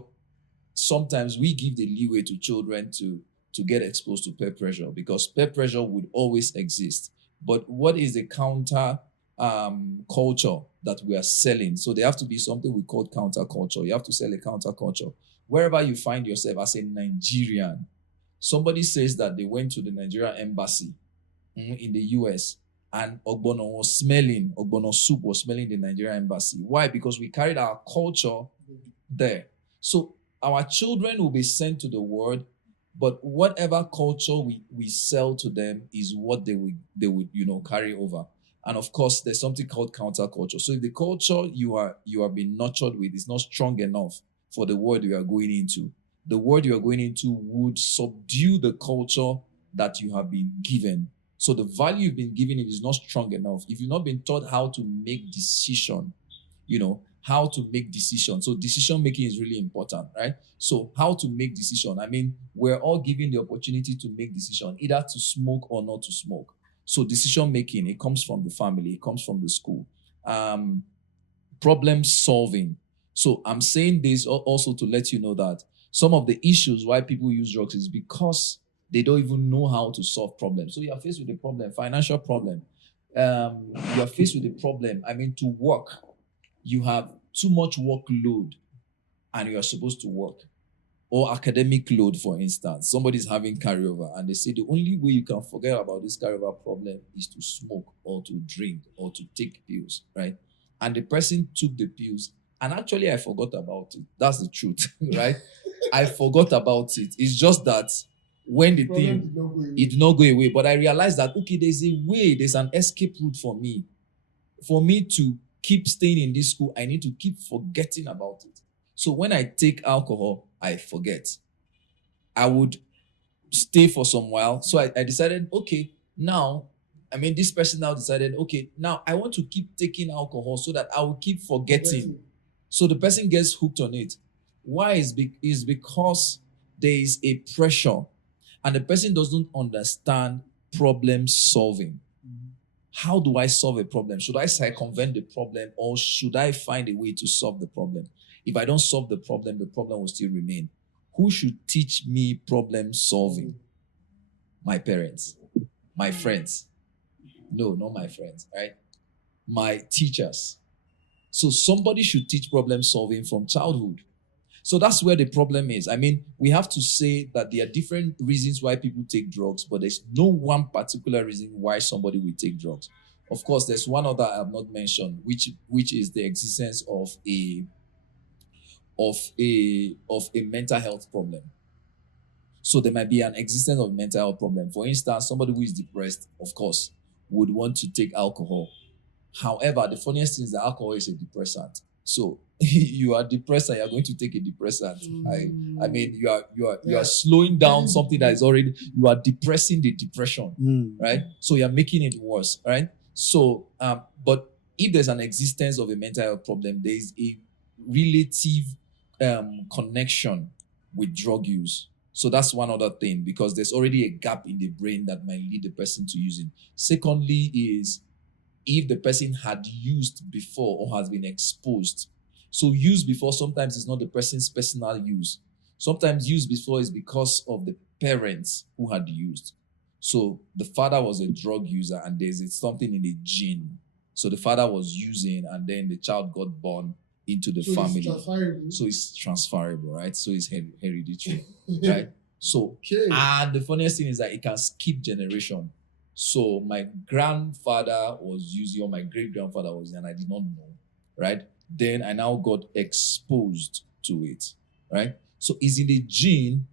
sometimes we give the leeway to children to get exposed to peer pressure because peer pressure would always exist. But what is the counter culture that we are selling? So there have to be something we call counter culture. You have to sell a counter culture. Wherever you find yourself as a Nigerian, somebody says that they went to the Nigerian embassy in the US and ogbono soup was smelling the Nigerian embassy. Why? Because we carried our culture there. So our children will be sent to the world, but whatever culture we sell to them is what they would carry over. And of course, there's something called counterculture. So if the culture you are being nurtured with is not strong enough for the world you are going into, the world you are going into would subdue the culture that you have been given. So the value you've been given, if it's not strong enough, if you've not been taught how to make decision, how to make decisions. So decision making is really important, right? So how to make decision. We're all given the opportunity to make decision, either to smoke or not to smoke. So decision making, it comes from the family, it comes from the school. Problem solving. So I'm saying this also to let you know that some of the issues why people use drugs is because they don't even know how to solve problems. So you are faced with a problem, financial problem. You are faced with a problem, to work. You have too much workload and you are supposed to work. Or academic load, for instance. Somebody's having carryover and they say the only way you can forget about this carryover problem is to smoke or to drink or to take pills, right? And the person took the pills and actually I forgot about it. That's the truth, right? I forgot about it. It's just that when the thing, it did not go away. But I realized that, okay, there's an escape route for me. For me to keep staying in this school, I need to keep forgetting about it. So when I take alcohol, I forget. I would stay for some while. So I decided, okay, now, this person now decided, okay, now I want to keep taking alcohol so that I will keep forgetting. So the person gets hooked on it. Why? Is because there is a pressure and the person doesn't understand problem solving. How do I solve a problem? Should I circumvent the problem or should I find a way to solve the problem? If I don't solve the problem will still remain. Who should teach me problem solving? My parents, my friends. No, not my friends, right? My teachers. So somebody should teach problem solving from childhood. So that's where the problem is. We have to say that there are different reasons why people take drugs, but there's no one particular reason why somebody will take drugs. Of course, there's one other I have not mentioned, which is the existence of a mental health problem. So there might be an existence of mental health problem. For instance, somebody who is depressed, of course, would want to take alcohol. However, the funniest thing is that alcohol is a depressant. So you are depressed and you are going to take a depressant. You are slowing down something that is already, you are depressing the depression, right? So you are making it worse, right? So, but if there's an existence of a mental health problem, there is a relative connection with drug use. So that's one other thing, because there's already a gap in the brain that might lead the person to using. Secondly is if the person had used before or has been exposed. So use before sometimes is not the person's personal use. Sometimes use before is because of the parents who had used. So the father was a drug user and there's something in the gene. So the father was using and then the child got born into the So family. it's transferable. So it's transferable, right? So it's hereditary, right? So, Okay. and the funniest thing is that it can skip generation. So my grandfather was using, or my great grandfather was, and I did not know, right? Then I now got exposed to it, right? So it's in the gene,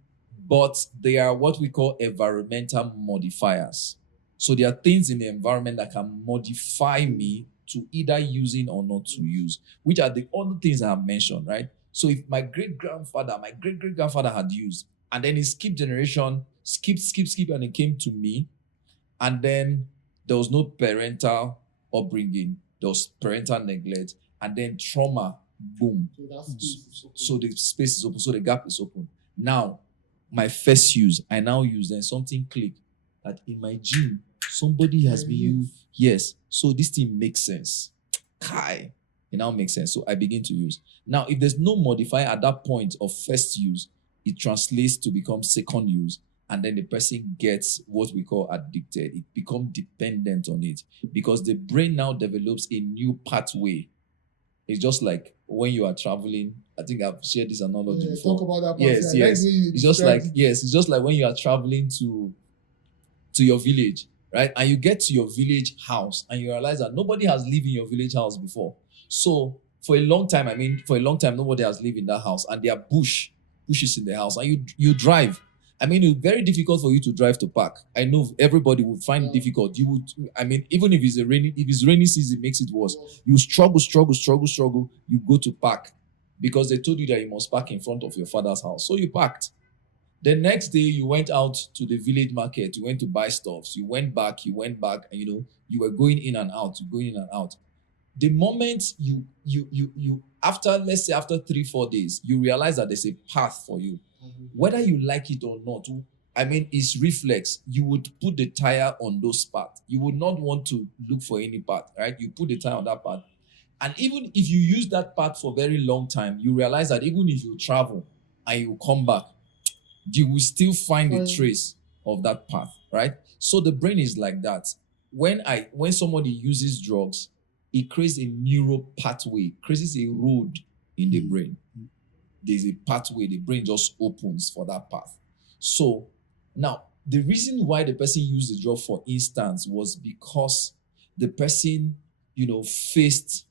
but they are what we call environmental modifiers. So there are things in the environment that can modify me to either using or not to use, which are the other things I have mentioned, right? So if my great grandfather had used, and then he skipped generation, skip, and it came to me, and then there was no parental upbringing, there was parental neglect, and then trauma, boom. So that space is open. So the space is open, so the gap is open. Now, my first use, I now use, then something click that in my gene, somebody has been used. Yes, so this thing makes sense. Kai, it now makes sense. So I begin to use. Now, if there's no modifier at that point of first use, it translates to become second use, and then the person gets what we call addicted. It becomes dependent on it because the brain now develops a new pathway. It's just like when you are traveling. I think I've shared this analogy before. Talk about that. Yes. It's just like it's just like when you are traveling to your village, right? And you get to your village house and you realize that nobody has lived in your village house before. So for a long time, nobody has lived in that house, and there are bushes in the house, and you drive. I mean, it's very difficult for you to drive to park. I know everybody would find it difficult. You would, I mean, even if it's rainy season, it makes it worse. You struggle. You go to park because they told you that you must park in front of your father's house. So you parked. The next day, you went out to the village market. You went to buy stuff. You went back, and you were going in and out. The moment you after, let's say after 3-4 days, you realize that there's a path for you. Whether you like it or not, I mean, it's reflex. You would put the tire on those paths. You would not want to look for any path, right? You put the tire on that path. And even if you use that path for a very long time, you realize that even if you travel and you come back, you will still find the trace of that path, right? So the brain is like that. When somebody uses drugs, it creates a neural pathway, creates a road in the brain. There's a pathway, the brain just opens for that path. So now, the reason why the person used the drug, for instance, was because the person, faced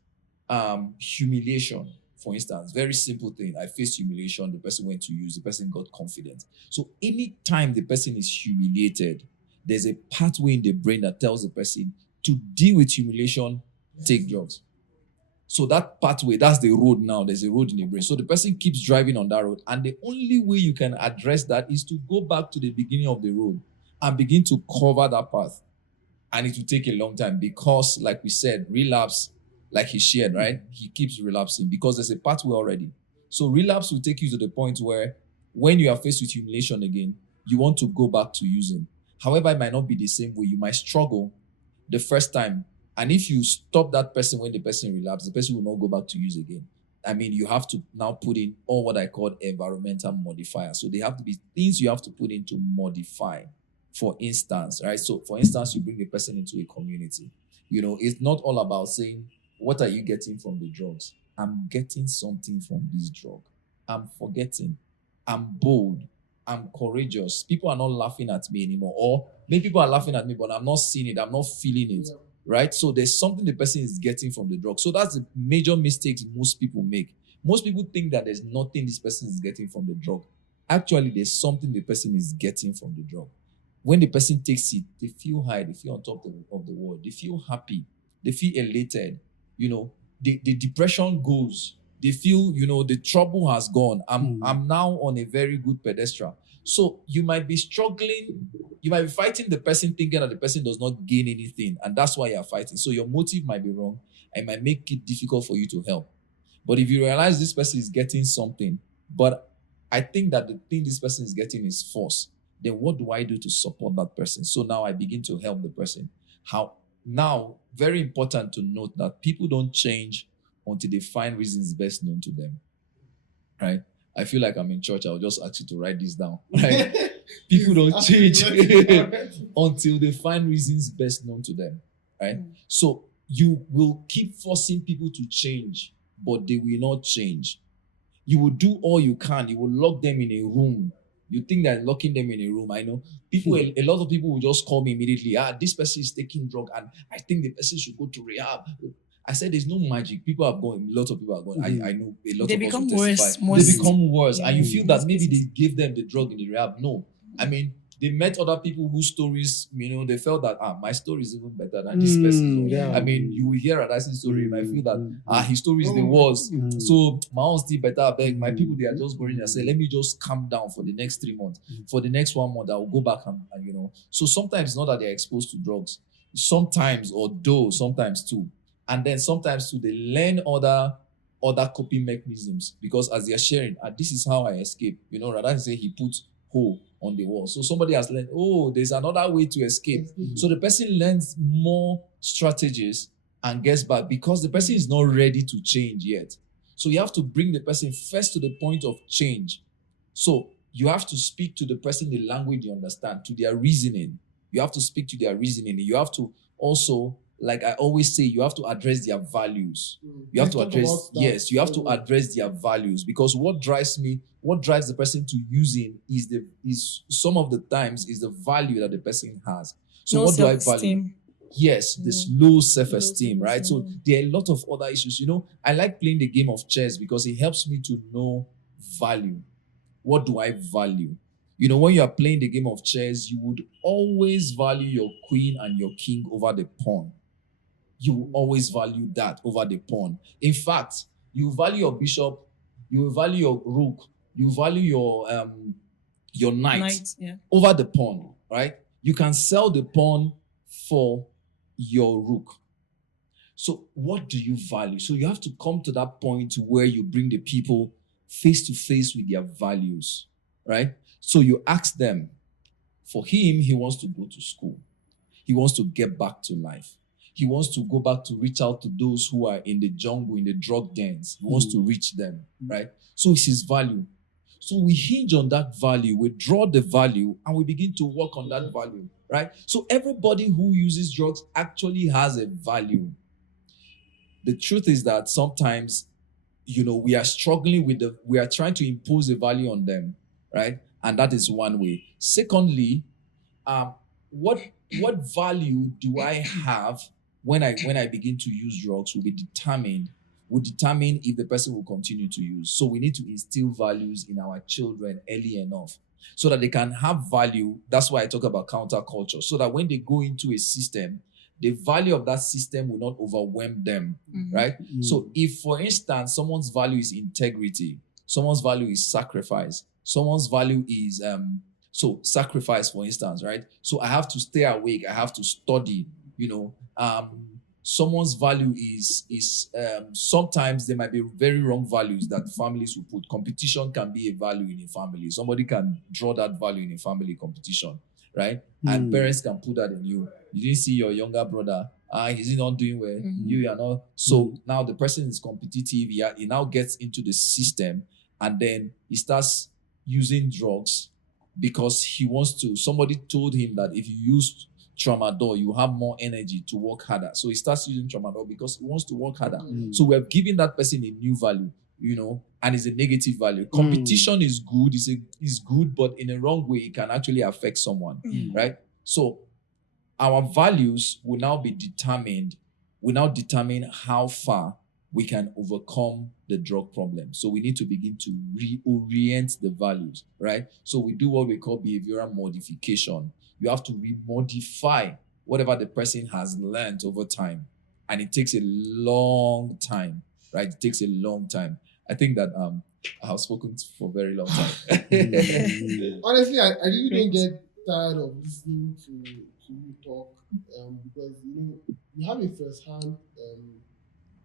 humiliation. For instance, very simple thing. I faced humiliation. The person went to use. The person got confident. So anytime the person is humiliated, there's a pathway in the brain that tells the person to deal with humiliation, take drugs. So that pathway, that's the road now. There's a road in the brain. So the person keeps driving on that road. And the only way you can address that is to go back to the beginning of the road and begin to cover that path. And it will take a long time because, like we said, relapse, like he shared, right? He keeps relapsing because there's a pathway already. So relapse will take you to the point where when you are faced with humiliation again, you want to go back to using. However, it might not be the same way. You might struggle the first time. And if you stop that person when the person relapses, the person will not go back to use again. I mean, you have to now put in all what I call environmental modifiers. So they have to be things you have to put in to modify. For instance, right? So for instance, you bring a person into a community. It's not all about saying, what are you getting from the drugs? I'm getting something from this drug. I'm forgetting. I'm bold. I'm courageous. People are not laughing at me anymore. Or maybe people are laughing at me, but I'm not seeing it. I'm not feeling it. Right? So there's something the person is getting from the drug. So that's the major mistakes most people make. Most people think that there's nothing this person is getting from the drug. Actually, there's something the person is getting from the drug. When the person takes it, they feel high, they feel on top of the world, they feel happy, they feel elated. The depression goes. They feel, the trouble has gone. I'm now on a very good pedestal. So you might be struggling, you might be fighting the person thinking that the person does not gain anything, and that's why you're fighting. So your motive might be wrong and might make it difficult for you to help. But if you realize this person is getting something, but I think that the thing this person is getting is force, then what do I do to support that person? So now I begin to help the person. How now, very important to note that people don't change until they find reasons best known to them. Right? I feel like I'm in church. I'll just ask you to write this down. Right? People don't change until they find reasons best known to them. Right? So you will keep forcing people to change, but they will not change. You will do all you can. You will lock them in a room. You think that locking them in a room, I know people, a lot of people will just call me immediately. This person is taking drug and I think the person should go to rehab. I said, there's no magic. People are going, a lot of people are going. I know a lot They of us become will testify. worse. They become worse. Yeah, And you feel that most maybe cases. they gave them the drug in the rehab. No. I mean, they met other people whose stories, they felt that, my story is even better than this person's. yeah. I mean, you will hear Radakson's story, you might feel that, his story is the Oh. worst. So, my own still better, I beg. My people, they are just going and say, let me just calm down for the next 3 months. For the next 1 month, I will go back and. So, sometimes it's not that they're exposed to drugs. Sometimes, or though, sometimes too. And then sometimes too, they learn other coping mechanisms because as they're sharing, this is how I escape. Rather than say he put hole on the wall. So somebody has learned, there's another way to escape. So the person learns more strategies and gets back because the person is not ready to change yet. So you have to bring the person first to the point of change. So you have to speak to the person the language you understand, to their reasoning. You have to speak to their reasoning. You have to also, like I always say, you have to address their values. You have to address, yes, you have to address their values because what drives the person to using is some of the times is the value that the person has. So No what do I value? self-esteem. Yes, this low self-esteem, right? So there are a lot of other issues. I like playing the game of chess because it helps me to know value. What do I value? When you are playing the game of chess, you would always value your queen and your king over the pawn. You will always value that over the pawn. In fact, you value your bishop, you value your rook, you value your knight over the pawn, right? You can sell the pawn for your rook. So what do you value? So you have to come to that point where you bring the people face to face with their values, right? So you ask them, for him, he wants to go to school. He wants to get back to life. He wants to go back to reach out to those who are in the jungle, in the drug dens. He wants to reach them, right? So it's his value. So we hinge on that value, we draw the value, and we begin to work on that value, right? So everybody who uses drugs actually has a value. The truth is that sometimes, we are struggling we are trying to impose a value on them, right? And that is one way. Secondly, what value do I have when I begin to use drugs will determine if the person will continue to use. So we need to instill values in our children early enough so that they can have value. That's why I talk about counterculture, so that when they go into a system, the value of that system will not overwhelm them, right? So if, for instance, someone's value is integrity, someone's value is sacrifice, someone's value is sacrifice, for instance, right? So I have to stay awake, I have to study, someone's value is sometimes there might be very wrong values that families will put. Competition can be a value in a family. Somebody can draw that value in a family competition, right? And parents can put that in you. You didn't see your younger brother, is he not doing well? You are not. So now the person is competitive. He now gets into the system, and then he starts using drugs because he wants to. Somebody told him that if you use tramadol, you have more energy to work harder. So he starts using tramadol because he wants to work harder. So we're giving that person a new value, and it's a negative value. Competition is good, is good, but in a wrong way, it can actually affect someone, right? So our values will now determine how far we can overcome the drug problem. So we need to begin to reorient the values, right? So we do what we call behavioral modification. You have to remodify whatever the person has learned over time. And it takes a long time, right? It takes a long time. I think that I have spoken for a very long time. Honestly, I really don't get tired of listening to you talk because you have a first-hand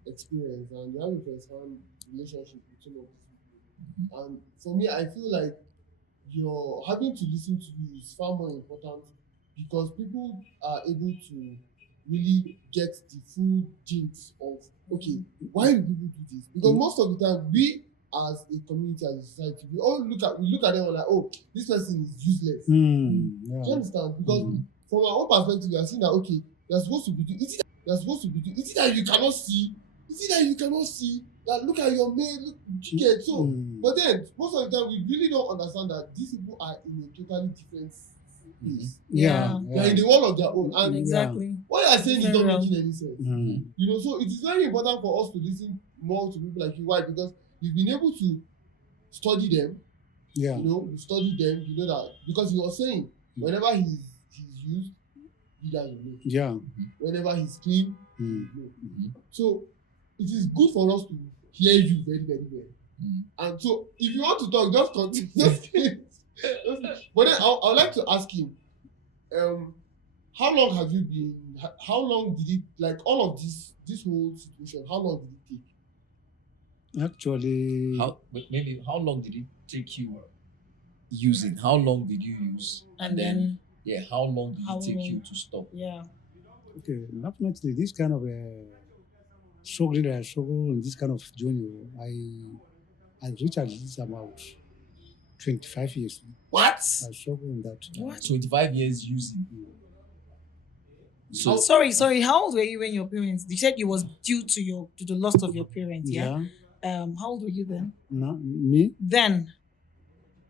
experience and you have a first-hand relationship between all these people. And for me, I feel like you're having to listen to you is far more important because people are able to really get the full gist of okay, why do people do this? Because most of the time we as a community, as a society, we look at them and like, oh, this person is useless. Do you understand? Because from our own perspective, we are seeing that okay, they're supposed to be doing is it that you cannot see? Is it that you cannot see? That look at your mail, look, okay, so but then most of the time we really don't understand that these people are in a totally different place. Yeah. They're in the world of their own. And Exactly. what you are saying is not Very making any sense. You know, so it is very important for us to listen more to people like you. Why? Because you've been able to study them. Yeah. You know, you study them, you know that because he was saying whenever he's used, he doesn't know. Yeah. Whenever he's clean, he know. So it is good for us to hear you very, very well. And so if you want to talk, just continue. But then I would like to ask him, how long have you been? How long did it like all of this whole situation? How long did it take? Actually, how long did it take you using? How long did you use? And then how long did it take you to stop? Yeah. okay, definitely this kind of struggle in this kind of journey, I reached at least about 25 years. What? I struggle in that. What? 25 years using. So Sorry. How old were you when your parents? You said you was due to the loss of your parents. Yeah. How old were you then? No, me? Then,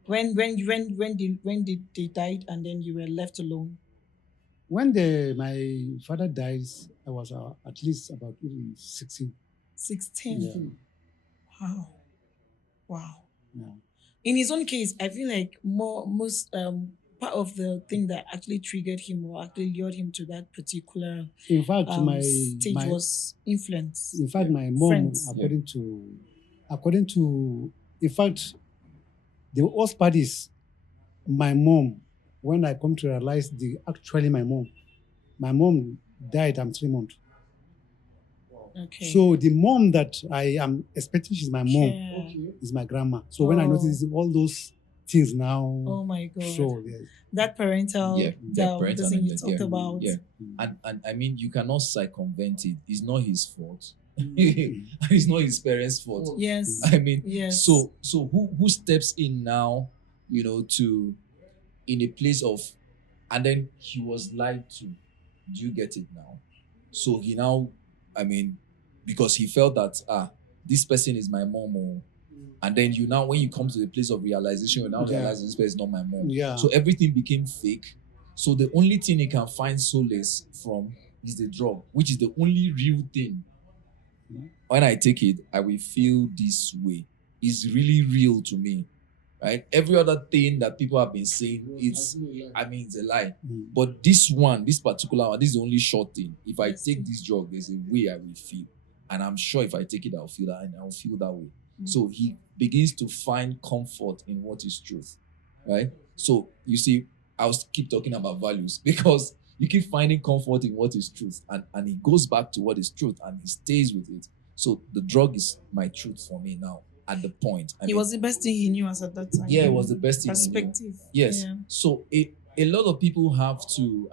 when did they died and then you were left alone? When my father dies, I was at least about 16. 16. Yeah. Wow. Yeah. In his own case, I feel like most part of the thing that actually triggered him or actually lured him to that particular In fact, stage was influence. In fact, my mom, Friends. according to, in fact, the worst part is my mom. When I come to realize actually my mom died. I'm 3 months. Okay. So the mom that I am expecting she's my mom Yeah. is my grandma. So when I notice all those things now, Oh my God. so yes. That parental, that the thing you talked about. Yeah. And I mean, you cannot circumvent it. It's not his fault. It's not his parents' fault. Yes. I mean, yes. So who steps in now, you know, to in a place of, and then he was lied to. Do you get it now? So he now, I mean, because he felt that this person is my mom, and then you now when you come to the place of realization, you now realize this person is not my mom. Yeah. So everything became fake. So the only thing he can find solace from is the drug, which is the only real thing. When I take it, I will feel this way. It's really real to me. Right? Every other thing that people have been saying, it's a lie. But this particular one, this is the only short thing. If I take this drug, there's a way I will feel. And I'm sure if I take it, I'll feel that and I'll feel that way. So he begins to find comfort in what is truth. Right? So you see, I'll keep talking about values because you keep finding comfort in what is truth. And he goes back to what is truth and he stays with it. So the drug is my truth for me now. At the point, It was the best thing he knew as at that time. Yeah, it was the best thing. Perspective. Yes. Yeah. So a lot of people have to.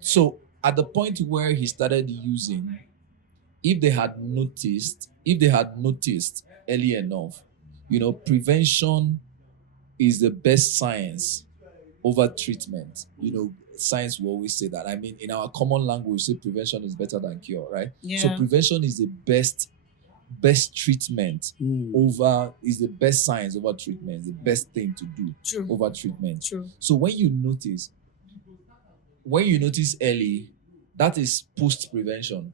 So at the point where he started using, if they had noticed early enough, prevention is the best science over treatment. Science will always say that. In our common language, we say prevention is better than cure, right? Yeah. So prevention is the best treatment is the best science over treatment, the best thing to do over treatment. True. So when you notice early, that is post prevention.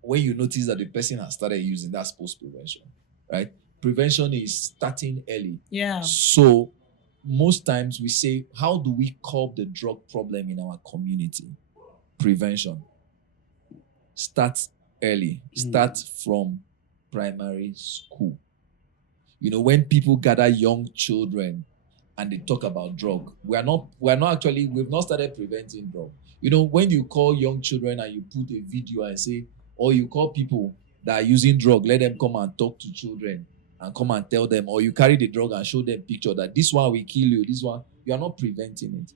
When you notice that the person has started using, that's post prevention, right? Prevention is starting early. Yeah. So most times we say, how do we curb the drug problem in our community? Prevention. Start early. Start from primary school. When people gather young children and they talk about drug, we've not started preventing drug. When you call young children and you put a video and say, or you call people that are using drug, let them come and talk to children and come and tell them, or you carry the drug and show them picture that this one will kill you, this one, you are not preventing it.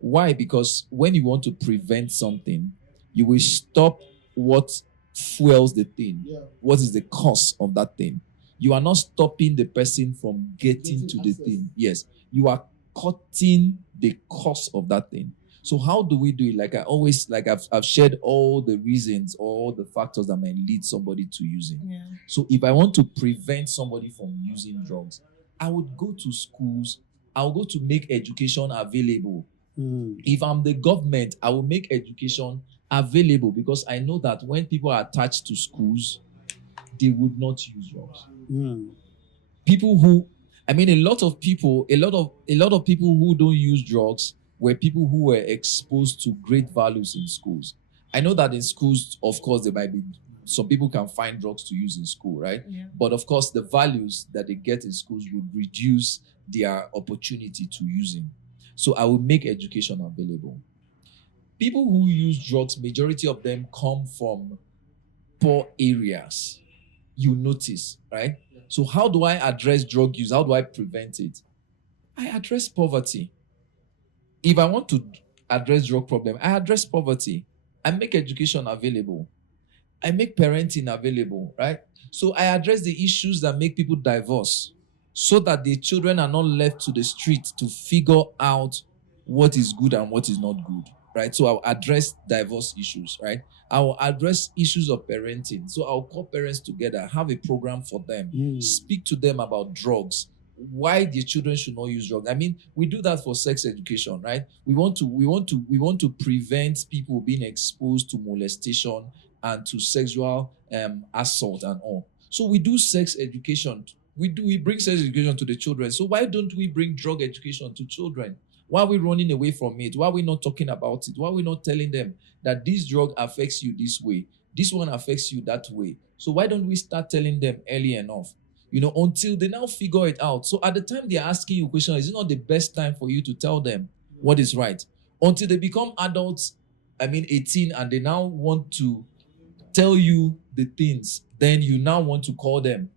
Why? Because when you want to prevent something, you will stop what fuels the thing. Yeah. What is the cause of that thing? You are not stopping the person from getting Getting to the access. thing. Yes. You are cutting the cause of that thing. So how do we do it? Like I always, like I've shared all the reasons, all the factors that might lead somebody to using. Yeah. So if I want to prevent somebody from using drugs, I would go to schools. I'll go to make education available. If I'm the government, I will make education available, because I know that when people are attached to schools, they would not use drugs. People who, I mean, a lot of people who don't use drugs were people who were exposed to great values in schools. I know that in schools, of course, there might be some people can find drugs to use in school, right? Yeah. But of course, the values that they get in schools would reduce their opportunity to using. So I will make education available. People who use drugs, majority of them come from poor areas. You notice, right? So how do I address drug use? How do I prevent it? I address poverty. If I want to address drug problem, I address poverty. I make education available. I make parenting available, right? So I address the issues that make people divorce, so that the children are not left to the street to figure out what is good and what is not good, right? So I'll address divorce issues, right? I will address issues of parenting. So I'll call parents together, have a program for them, speak to them about drugs, why the children should not use drugs. I mean, we do that for sex education, right? We want to prevent people being exposed to molestation and to sexual assault and all. So we do sex education. We bring sex education to the children. So why don't we bring drug education to children? Why are we running away from it? Why are we not talking about it? Why are we not telling them that this drug affects you this way? This one affects you that way. So why don't we start telling them early enough? Until they now figure it out. So at the time they're asking you a question, is it not the best time for you to tell them what is right? Until they become adults, 18, and they now want to tell you the things, then you now want to call them.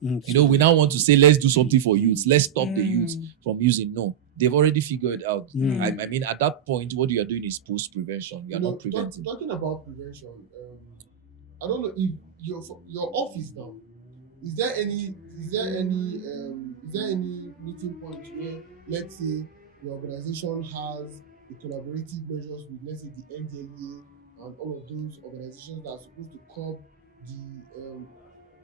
We now want to say, let's do something for youths. Let's stop the youths from using. No, they've already figured it out. At that point, what you are doing is post-prevention. You are not preventing. Talking about prevention, I don't know if your office now, is there any meeting point where, let's say, the organization has the collaborative measures with, let's say, the NDLEA and all of those organizations that are supposed to curb the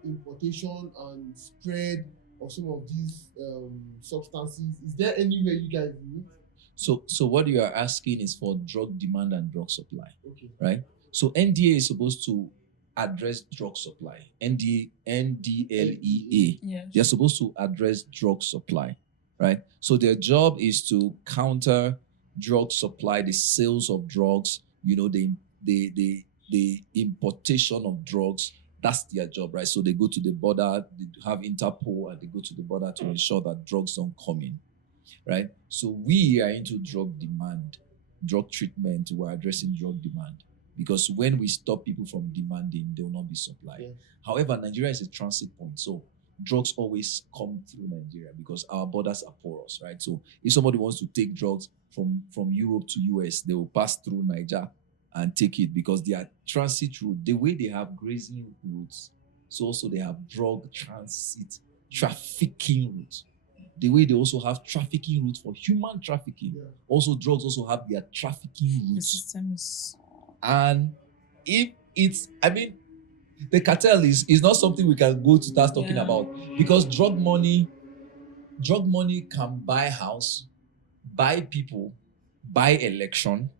importation and spread of some of these substances? Is there anywhere you guys meet? So what you are asking is for drug demand and drug supply, Okay. right? So NDA is supposed to address drug supply. NDLEA. Yes. They're supposed to address drug supply, right? So their job is to counter drug supply, the sales of drugs, the importation of drugs. That's their job, right? So they go to the border, they have Interpol, and they go to the border to ensure that drugs don't come in, right? So we are into drug demand, drug treatment. We're addressing drug demand, because when we stop people from demanding, they will not be supplied. Yeah. However, Nigeria is a transit point, so drugs always come through Nigeria because our borders are porous, right? So if somebody wants to take drugs from Europe to US, they will pass through Niger and take it, because they are transit route. The way they have grazing routes, so also they have drug transit trafficking routes. The way they also have trafficking routes for human trafficking. Yeah. Also, drugs also have their trafficking The routes. system is. And if it's, the cartel is not something we can go to start talking about, because drug money can buy house, buy people, buy election,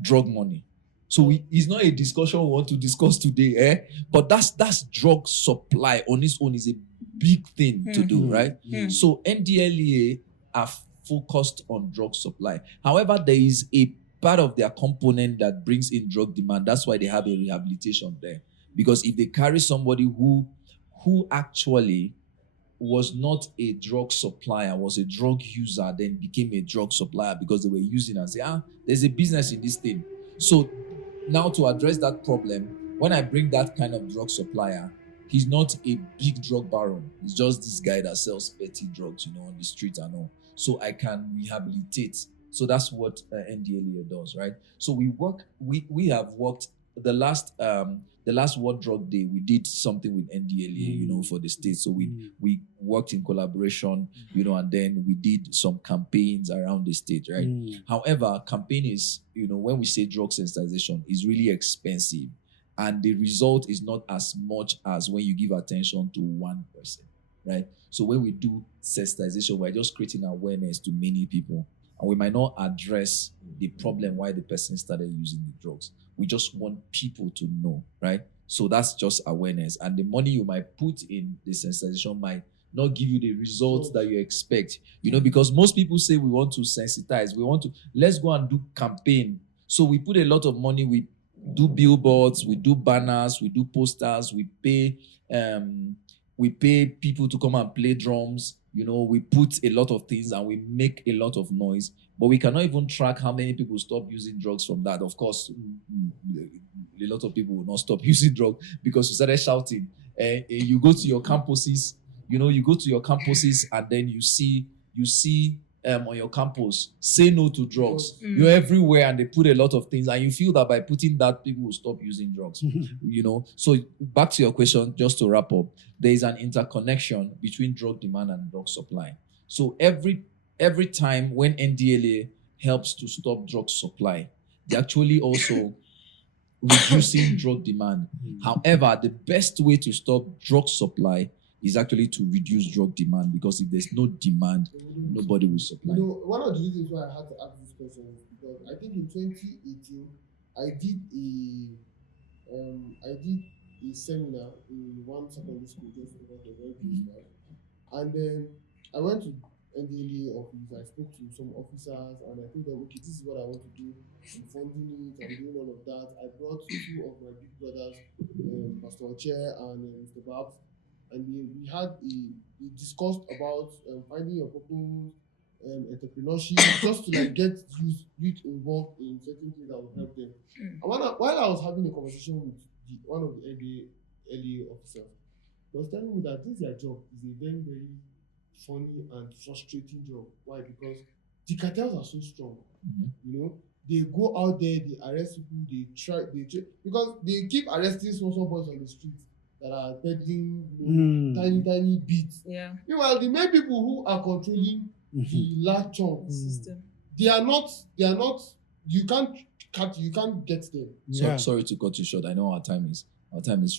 drug money. So it's not a discussion we want to discuss today, but that's drug supply on its own is a big thing to do, right? So NDLEA are focused on drug supply. However, there is a part of their component that brings in drug demand. That's why they have a rehabilitation there. Because if they carry somebody who actually was not a drug supplier, was a drug user, then became a drug supplier because they were using and say, there's a business in this thing. So now to address that problem, when I bring that kind of drug supplier, he's not a big drug baron. He's just this guy that sells petty drugs, on the street and all. So I can rehabilitate. So that's what NDLEA does, right? So we have worked the last World Drug Day. We did something with NDLEA, for the state. So we worked in collaboration, and then we did some campaigns around the state, right? However, campaign is, when we say drug sensitization, is really expensive. And the result is not as much as when you give attention to one person, right? So when we do sensitization, we're just creating awareness to many people. And we might not address the problem why the person started using the drugs. We just want people to know, right? So that's just awareness. And the money you might put in the sensitization might not give you the results that you expect. Because most people say we want to sensitize. Let's go and do campaign. So we put a lot of money, we do billboards, we do banners, we do posters, we pay people to come and play drums. We put a lot of things and we make a lot of noise, but we cannot even track how many people stop using drugs from that. Of course, a lot of people will not stop using drugs because you started shouting. You go to your campuses, and then you see on your campus, say no to drugs. You're everywhere and they put a lot of things, and you feel that by putting that, people will stop using drugs. So back to your question, just to wrap up, there is an interconnection between drug demand and drug supply. So every time when NDLA helps to stop drug supply, they actually also reducing drug demand. However, the best way to stop drug supply is actually to reduce drug demand, because if there's no demand, nobody will supply. One of the reasons why I had to ask this question is because I think in 2018 I did a seminar in one secondary school just about the very business, and then I went to NDLA office. I spoke to some officers and I told them, okay, this is what I want to do. I'm funding it. I'm doing all of that. I brought two of my big brothers, Pastor Ojenya and Mr. Babs, and we discussed about finding your purpose, entrepreneurship, just to get youth involved in certain things that will help them. And while I was having a conversation with one of the LA officers, he was telling me that this their job is a very, very funny and frustrating job. Why? Because the cartels are so strong. They go out there, they arrest people, they try because they keep arresting small boys on the street that are peddling tiny beats. Yeah. Meanwhile, the main people who are controlling the large chunk System. they are not. You can't get them. Sorry to cut you short. I know our time is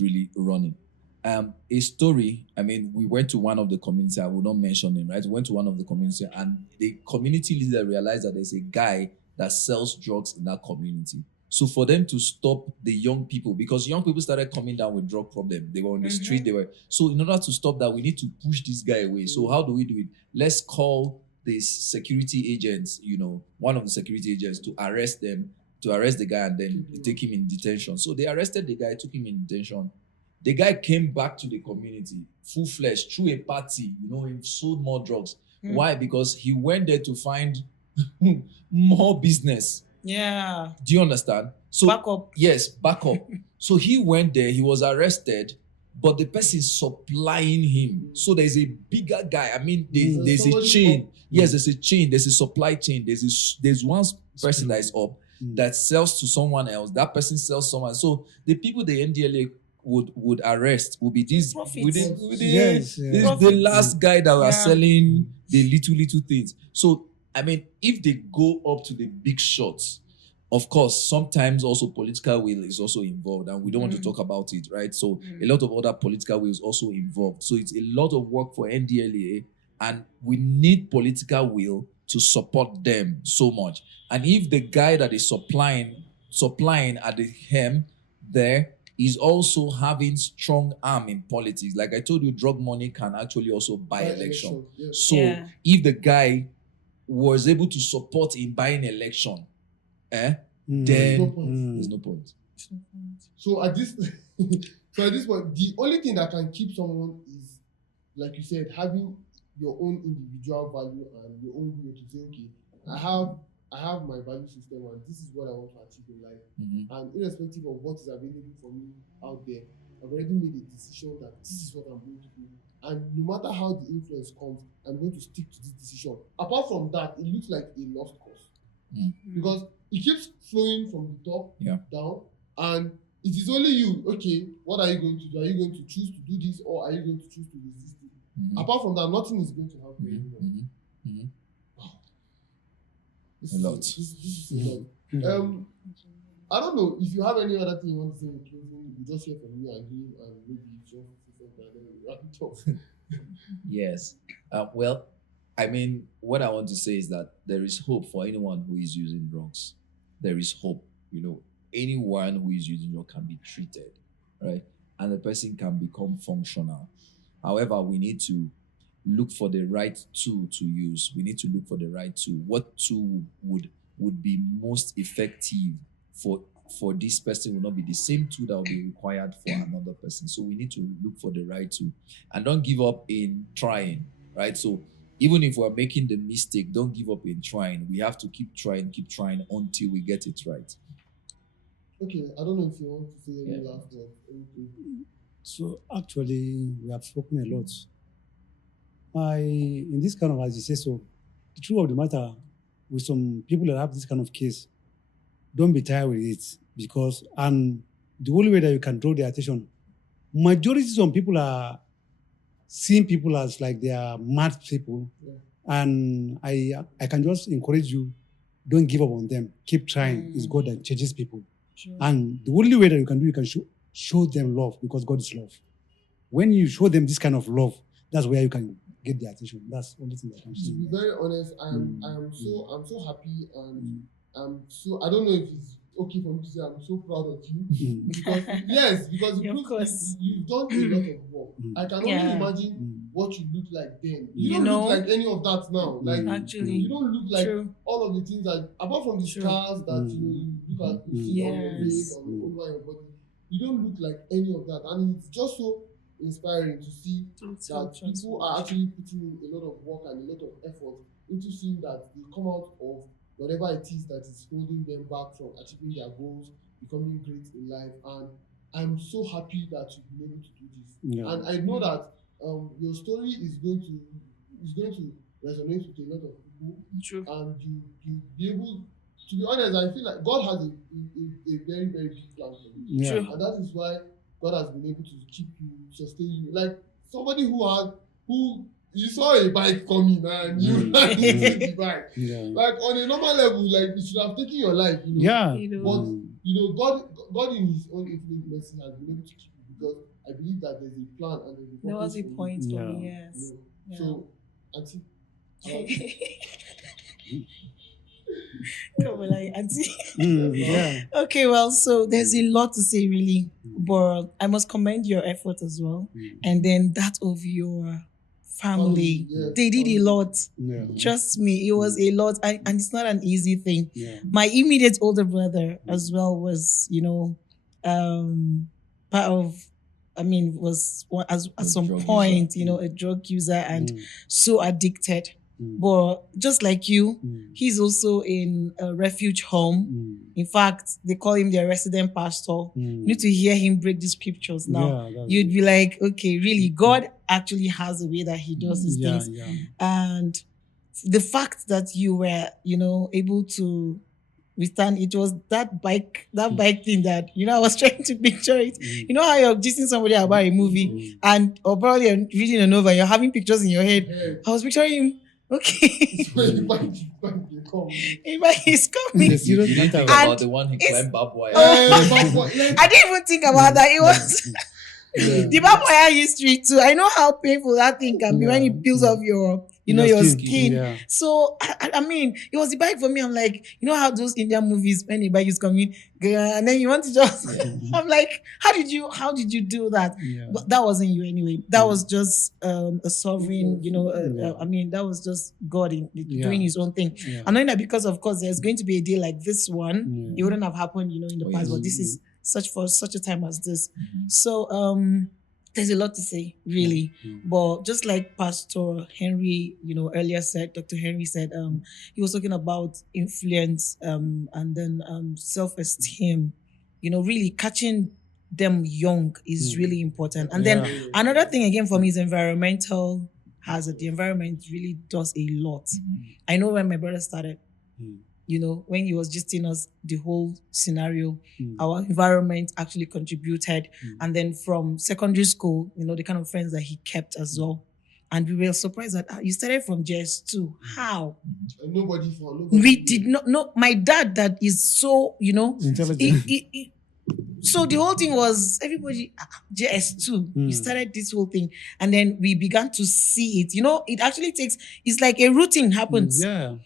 really running. A story. I mean, we went to one of the community. I will not mention him, right? We went to one of the community, and the community leader realized that there's a guy that sells drugs in that community. So for them to stop the young people, because young people started coming down with drug problem, they were on the street. So in order to stop that, we need to push this guy away. So how do we do it? Let's call this security agents, one of the security agents, to arrest the guy and then take him in detention. So they arrested the guy, took him in detention. The guy came back to the community, full-fledged, through a party, he sold more drugs. Why? Because he went there to find more business. Yeah. Do you understand? So back up. Yes, back up. So he went there, he was arrested, but the person supplying him. So there's a bigger guy. I mean, there's a chain. Yes, there's a chain. There's a supply chain. There's one person that is up that sells to someone else. That person sells someone. So the people the NDLA would arrest would be these the last guy that was selling the little things. So I mean, if they go up to the big shots, of course, sometimes also political will is also involved, and we don't want to talk about it, right? So a lot of other political will is also involved. So it's a lot of work for NDLEA, and we need political will to support them so much. And if the guy that is supplying at the hem there is also having strong arm in politics, like I told you, drug money can actually also buy election. So if the guy was able to support in buying election, then there's no point. So at this point, the only thing that can keep someone is, like you said, having your own individual value and your own way to say, okay, I have my value system and this is what I want to achieve in life. And irrespective of what is available for me out there, I've already made a decision that this is what I'm going to do. And no matter how the influence comes, I'm going to stick to this decision. Apart from that, it looks like a lost cause. Because it keeps flowing from the top down, and it is only you. Okay, what are you going to do? Are you going to choose to do this, or are you going to choose to resist it? Apart from that, nothing is going to help you anymore. Wow. This is a lot. I don't know if you have any other thing you want to say in closing. We just hear from you and him, and maybe you just say something and then we wrap it up. Yes. Well, I mean, what I want to say is that there is hope for anyone who is using drugs. There is hope. Anyone who is using drugs can be treated, right? And the person can become functional. However, we need to look for the right tool to use. We need to look for the right tool. What tool would be most effective for this person will not be the same tool that will be required for another person. So we need to look for the right tool and don't give up in trying, right? So even if we're making the mistake, don't give up in trying. We have to keep trying until we get it right. Okay, I don't know if you want to say any last word. So actually, we have spoken a lot. In this kind of, as you say, so the truth of the matter, with some people that have this kind of case, don't be tired with it, because and the only way that you can draw their attention, majority of some people are seeing people as like they are mad people, and I can just encourage you, don't give up on them. Keep trying. It's God that changes people, and the only way that you can do, you can show them love, because God is love. When you show them this kind of love, that's where you can get their attention. That's the only thing I can say. To be very honest, I'm so happy, and I don't know if it's okay for me to say I'm so proud of you. because you've done a lot of work. I can only imagine what you look like then. You don't look like any of that now. Like Actually, you don't look like all of the things that, apart from the scars that you look at on your face or over your body, you don't look like any of that. And it's just so inspiring to see that people are actually putting in a lot of work and a lot of effort into seeing that they come out of whatever it is that is holding them back from achieving their goals, becoming great in life. And I'm so happy that you've been able to do this. And I know that your story is going to resonate with a lot of people. And you'll be able to be honest, I feel like God has a very, very big plan for you. And that is why God has been able to keep you, sustain you. Like somebody who you saw a bike coming and you ran into the bike. Like on a normal level, like it should have taken your life, But God in His own infinite mercy has been able to keep you, because I believe that there's a plan and there's a purpose. There was a point for me, yes. So, Auntie. Come on, like, Auntie. Okay, well, so there's a lot to say, really, but I must commend your effort as well, and then that of your family. They did a lot. Trust me, it was a lot, and it's not an easy thing. My immediate older brother as well was, part of, was at some point, a drug user and so addicted. But just like you, he's also in a refuge home. In fact, they call him their resident pastor. You need to hear him break the scriptures now. You'd be like, okay, really, God actually has a way that He does these things. And the fact that you were, able to withstand, it was that bike thing that, I was trying to picture it. You know how you're gisting somebody about a movie or probably you're reading a novel, you're having pictures in your head. I was picturing him. Okay. The bike is coming. You didn't think about the one he climbed barbed wire. I didn't even think about that. It was the barbed wire history too. I know how painful that thing can be when it peels off your skin. So it was the bike for me. I'm like, how those Indian movies, when the bike is coming, and then you want to just I'm like, how did you do that? But that wasn't you anyway. That was just a sovereign, that was just God doing His own thing. I know that because of course there's going to be a day like this one, it wouldn't have happened, in the past, but this is for such a time as this. So there's a lot to say, really. But just like Pastor Henry, earlier said, Dr. Henry said, he was talking about influence and then self-esteem, really catching them young is really important. And then another thing again for me is environmental hazard. The environment really does a lot. I know when my brother started, when he was just telling us the whole scenario, our environment actually contributed. And then from secondary school, the kind of friends that he kept as well. And we were surprised that you started from JS2. How? Nobody. We did not know. My dad, that is so, intelligent. So the whole thing was everybody JS2. We started this whole thing, and then we began to see it. It actually takes. It's like a routine happens.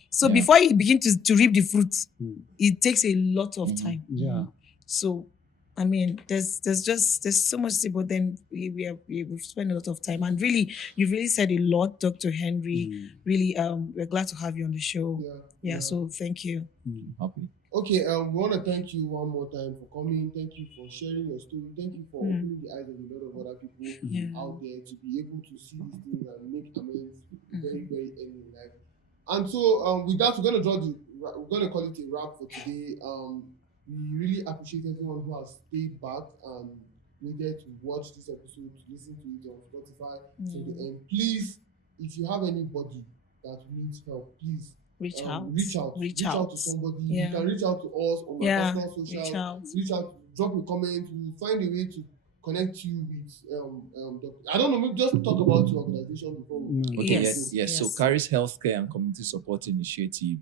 So before you begin to reap the fruits, it takes a lot of time. So, I mean, there's so much to say, but then we've spent a lot of time, and really, you've really said a lot, Dr. Henry. Really, we're glad to have you on the show. So thank you. Happy. Okay, we want to thank you one more time for coming. Thank you for sharing your story. Thank you for opening the eyes of a lot of other people out there to be able to see these things and make amends very, very early in life. And so, with that, we're going to call it a wrap for today. We really appreciate everyone who has stayed back and waited to watch this episode, to listen to it on Spotify. So the end. Please, if you have anybody that needs help, please reach out to somebody. You can reach out to us on our personal socials. Reach out, drop a comment. We'll find a way to connect you with I don't know, maybe just talk about your organization before we Yes. So Caris Healthcare and Community Support Initiative,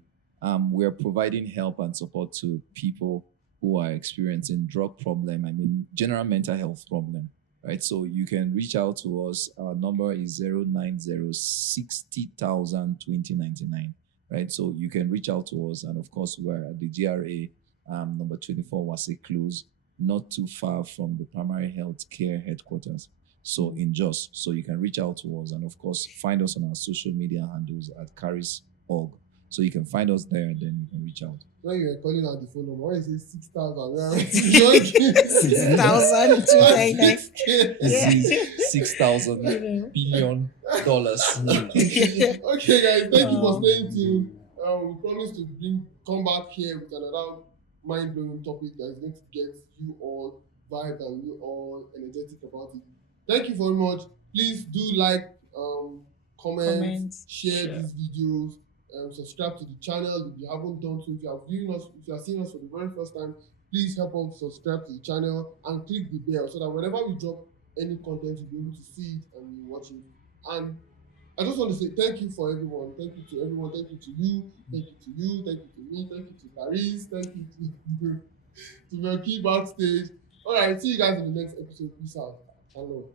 we're providing help and support to people who are experiencing drug problem, general mental health problem, right? So you can reach out to us. Our number is 090 60,000 2099. Right, so you can reach out to us, and of course, we're at the GRA, number 24, Wase Close, not too far from the primary health care headquarters. So in Jos, so you can reach out to us, and of course, find us on our social media handles at Caris.org. So you can find us there, and then you can reach out. When you were calling out the phone number, why is it 6,000? 6,000 $6,000 billion. Okay, guys, thank you for staying tuned. We promise to come back here with another mind-blowing topic that is going to get you all vibed and you all energetic about it. Thank you very much. Please do like, comment, share these videos. Subscribe to the channel if you haven't done so. If you are seeing us for the very first time, please help us subscribe to the channel and click the bell so that whenever we drop any content, you'll be able to see it and you watch it. And I just want to say thank you for everyone. Thank you to everyone. Thank you to you. Thank you to you. Thank you to me. Thank you to Caris. Thank you to Melky backstage. All right, see you guys in the next episode. Peace out. Hello.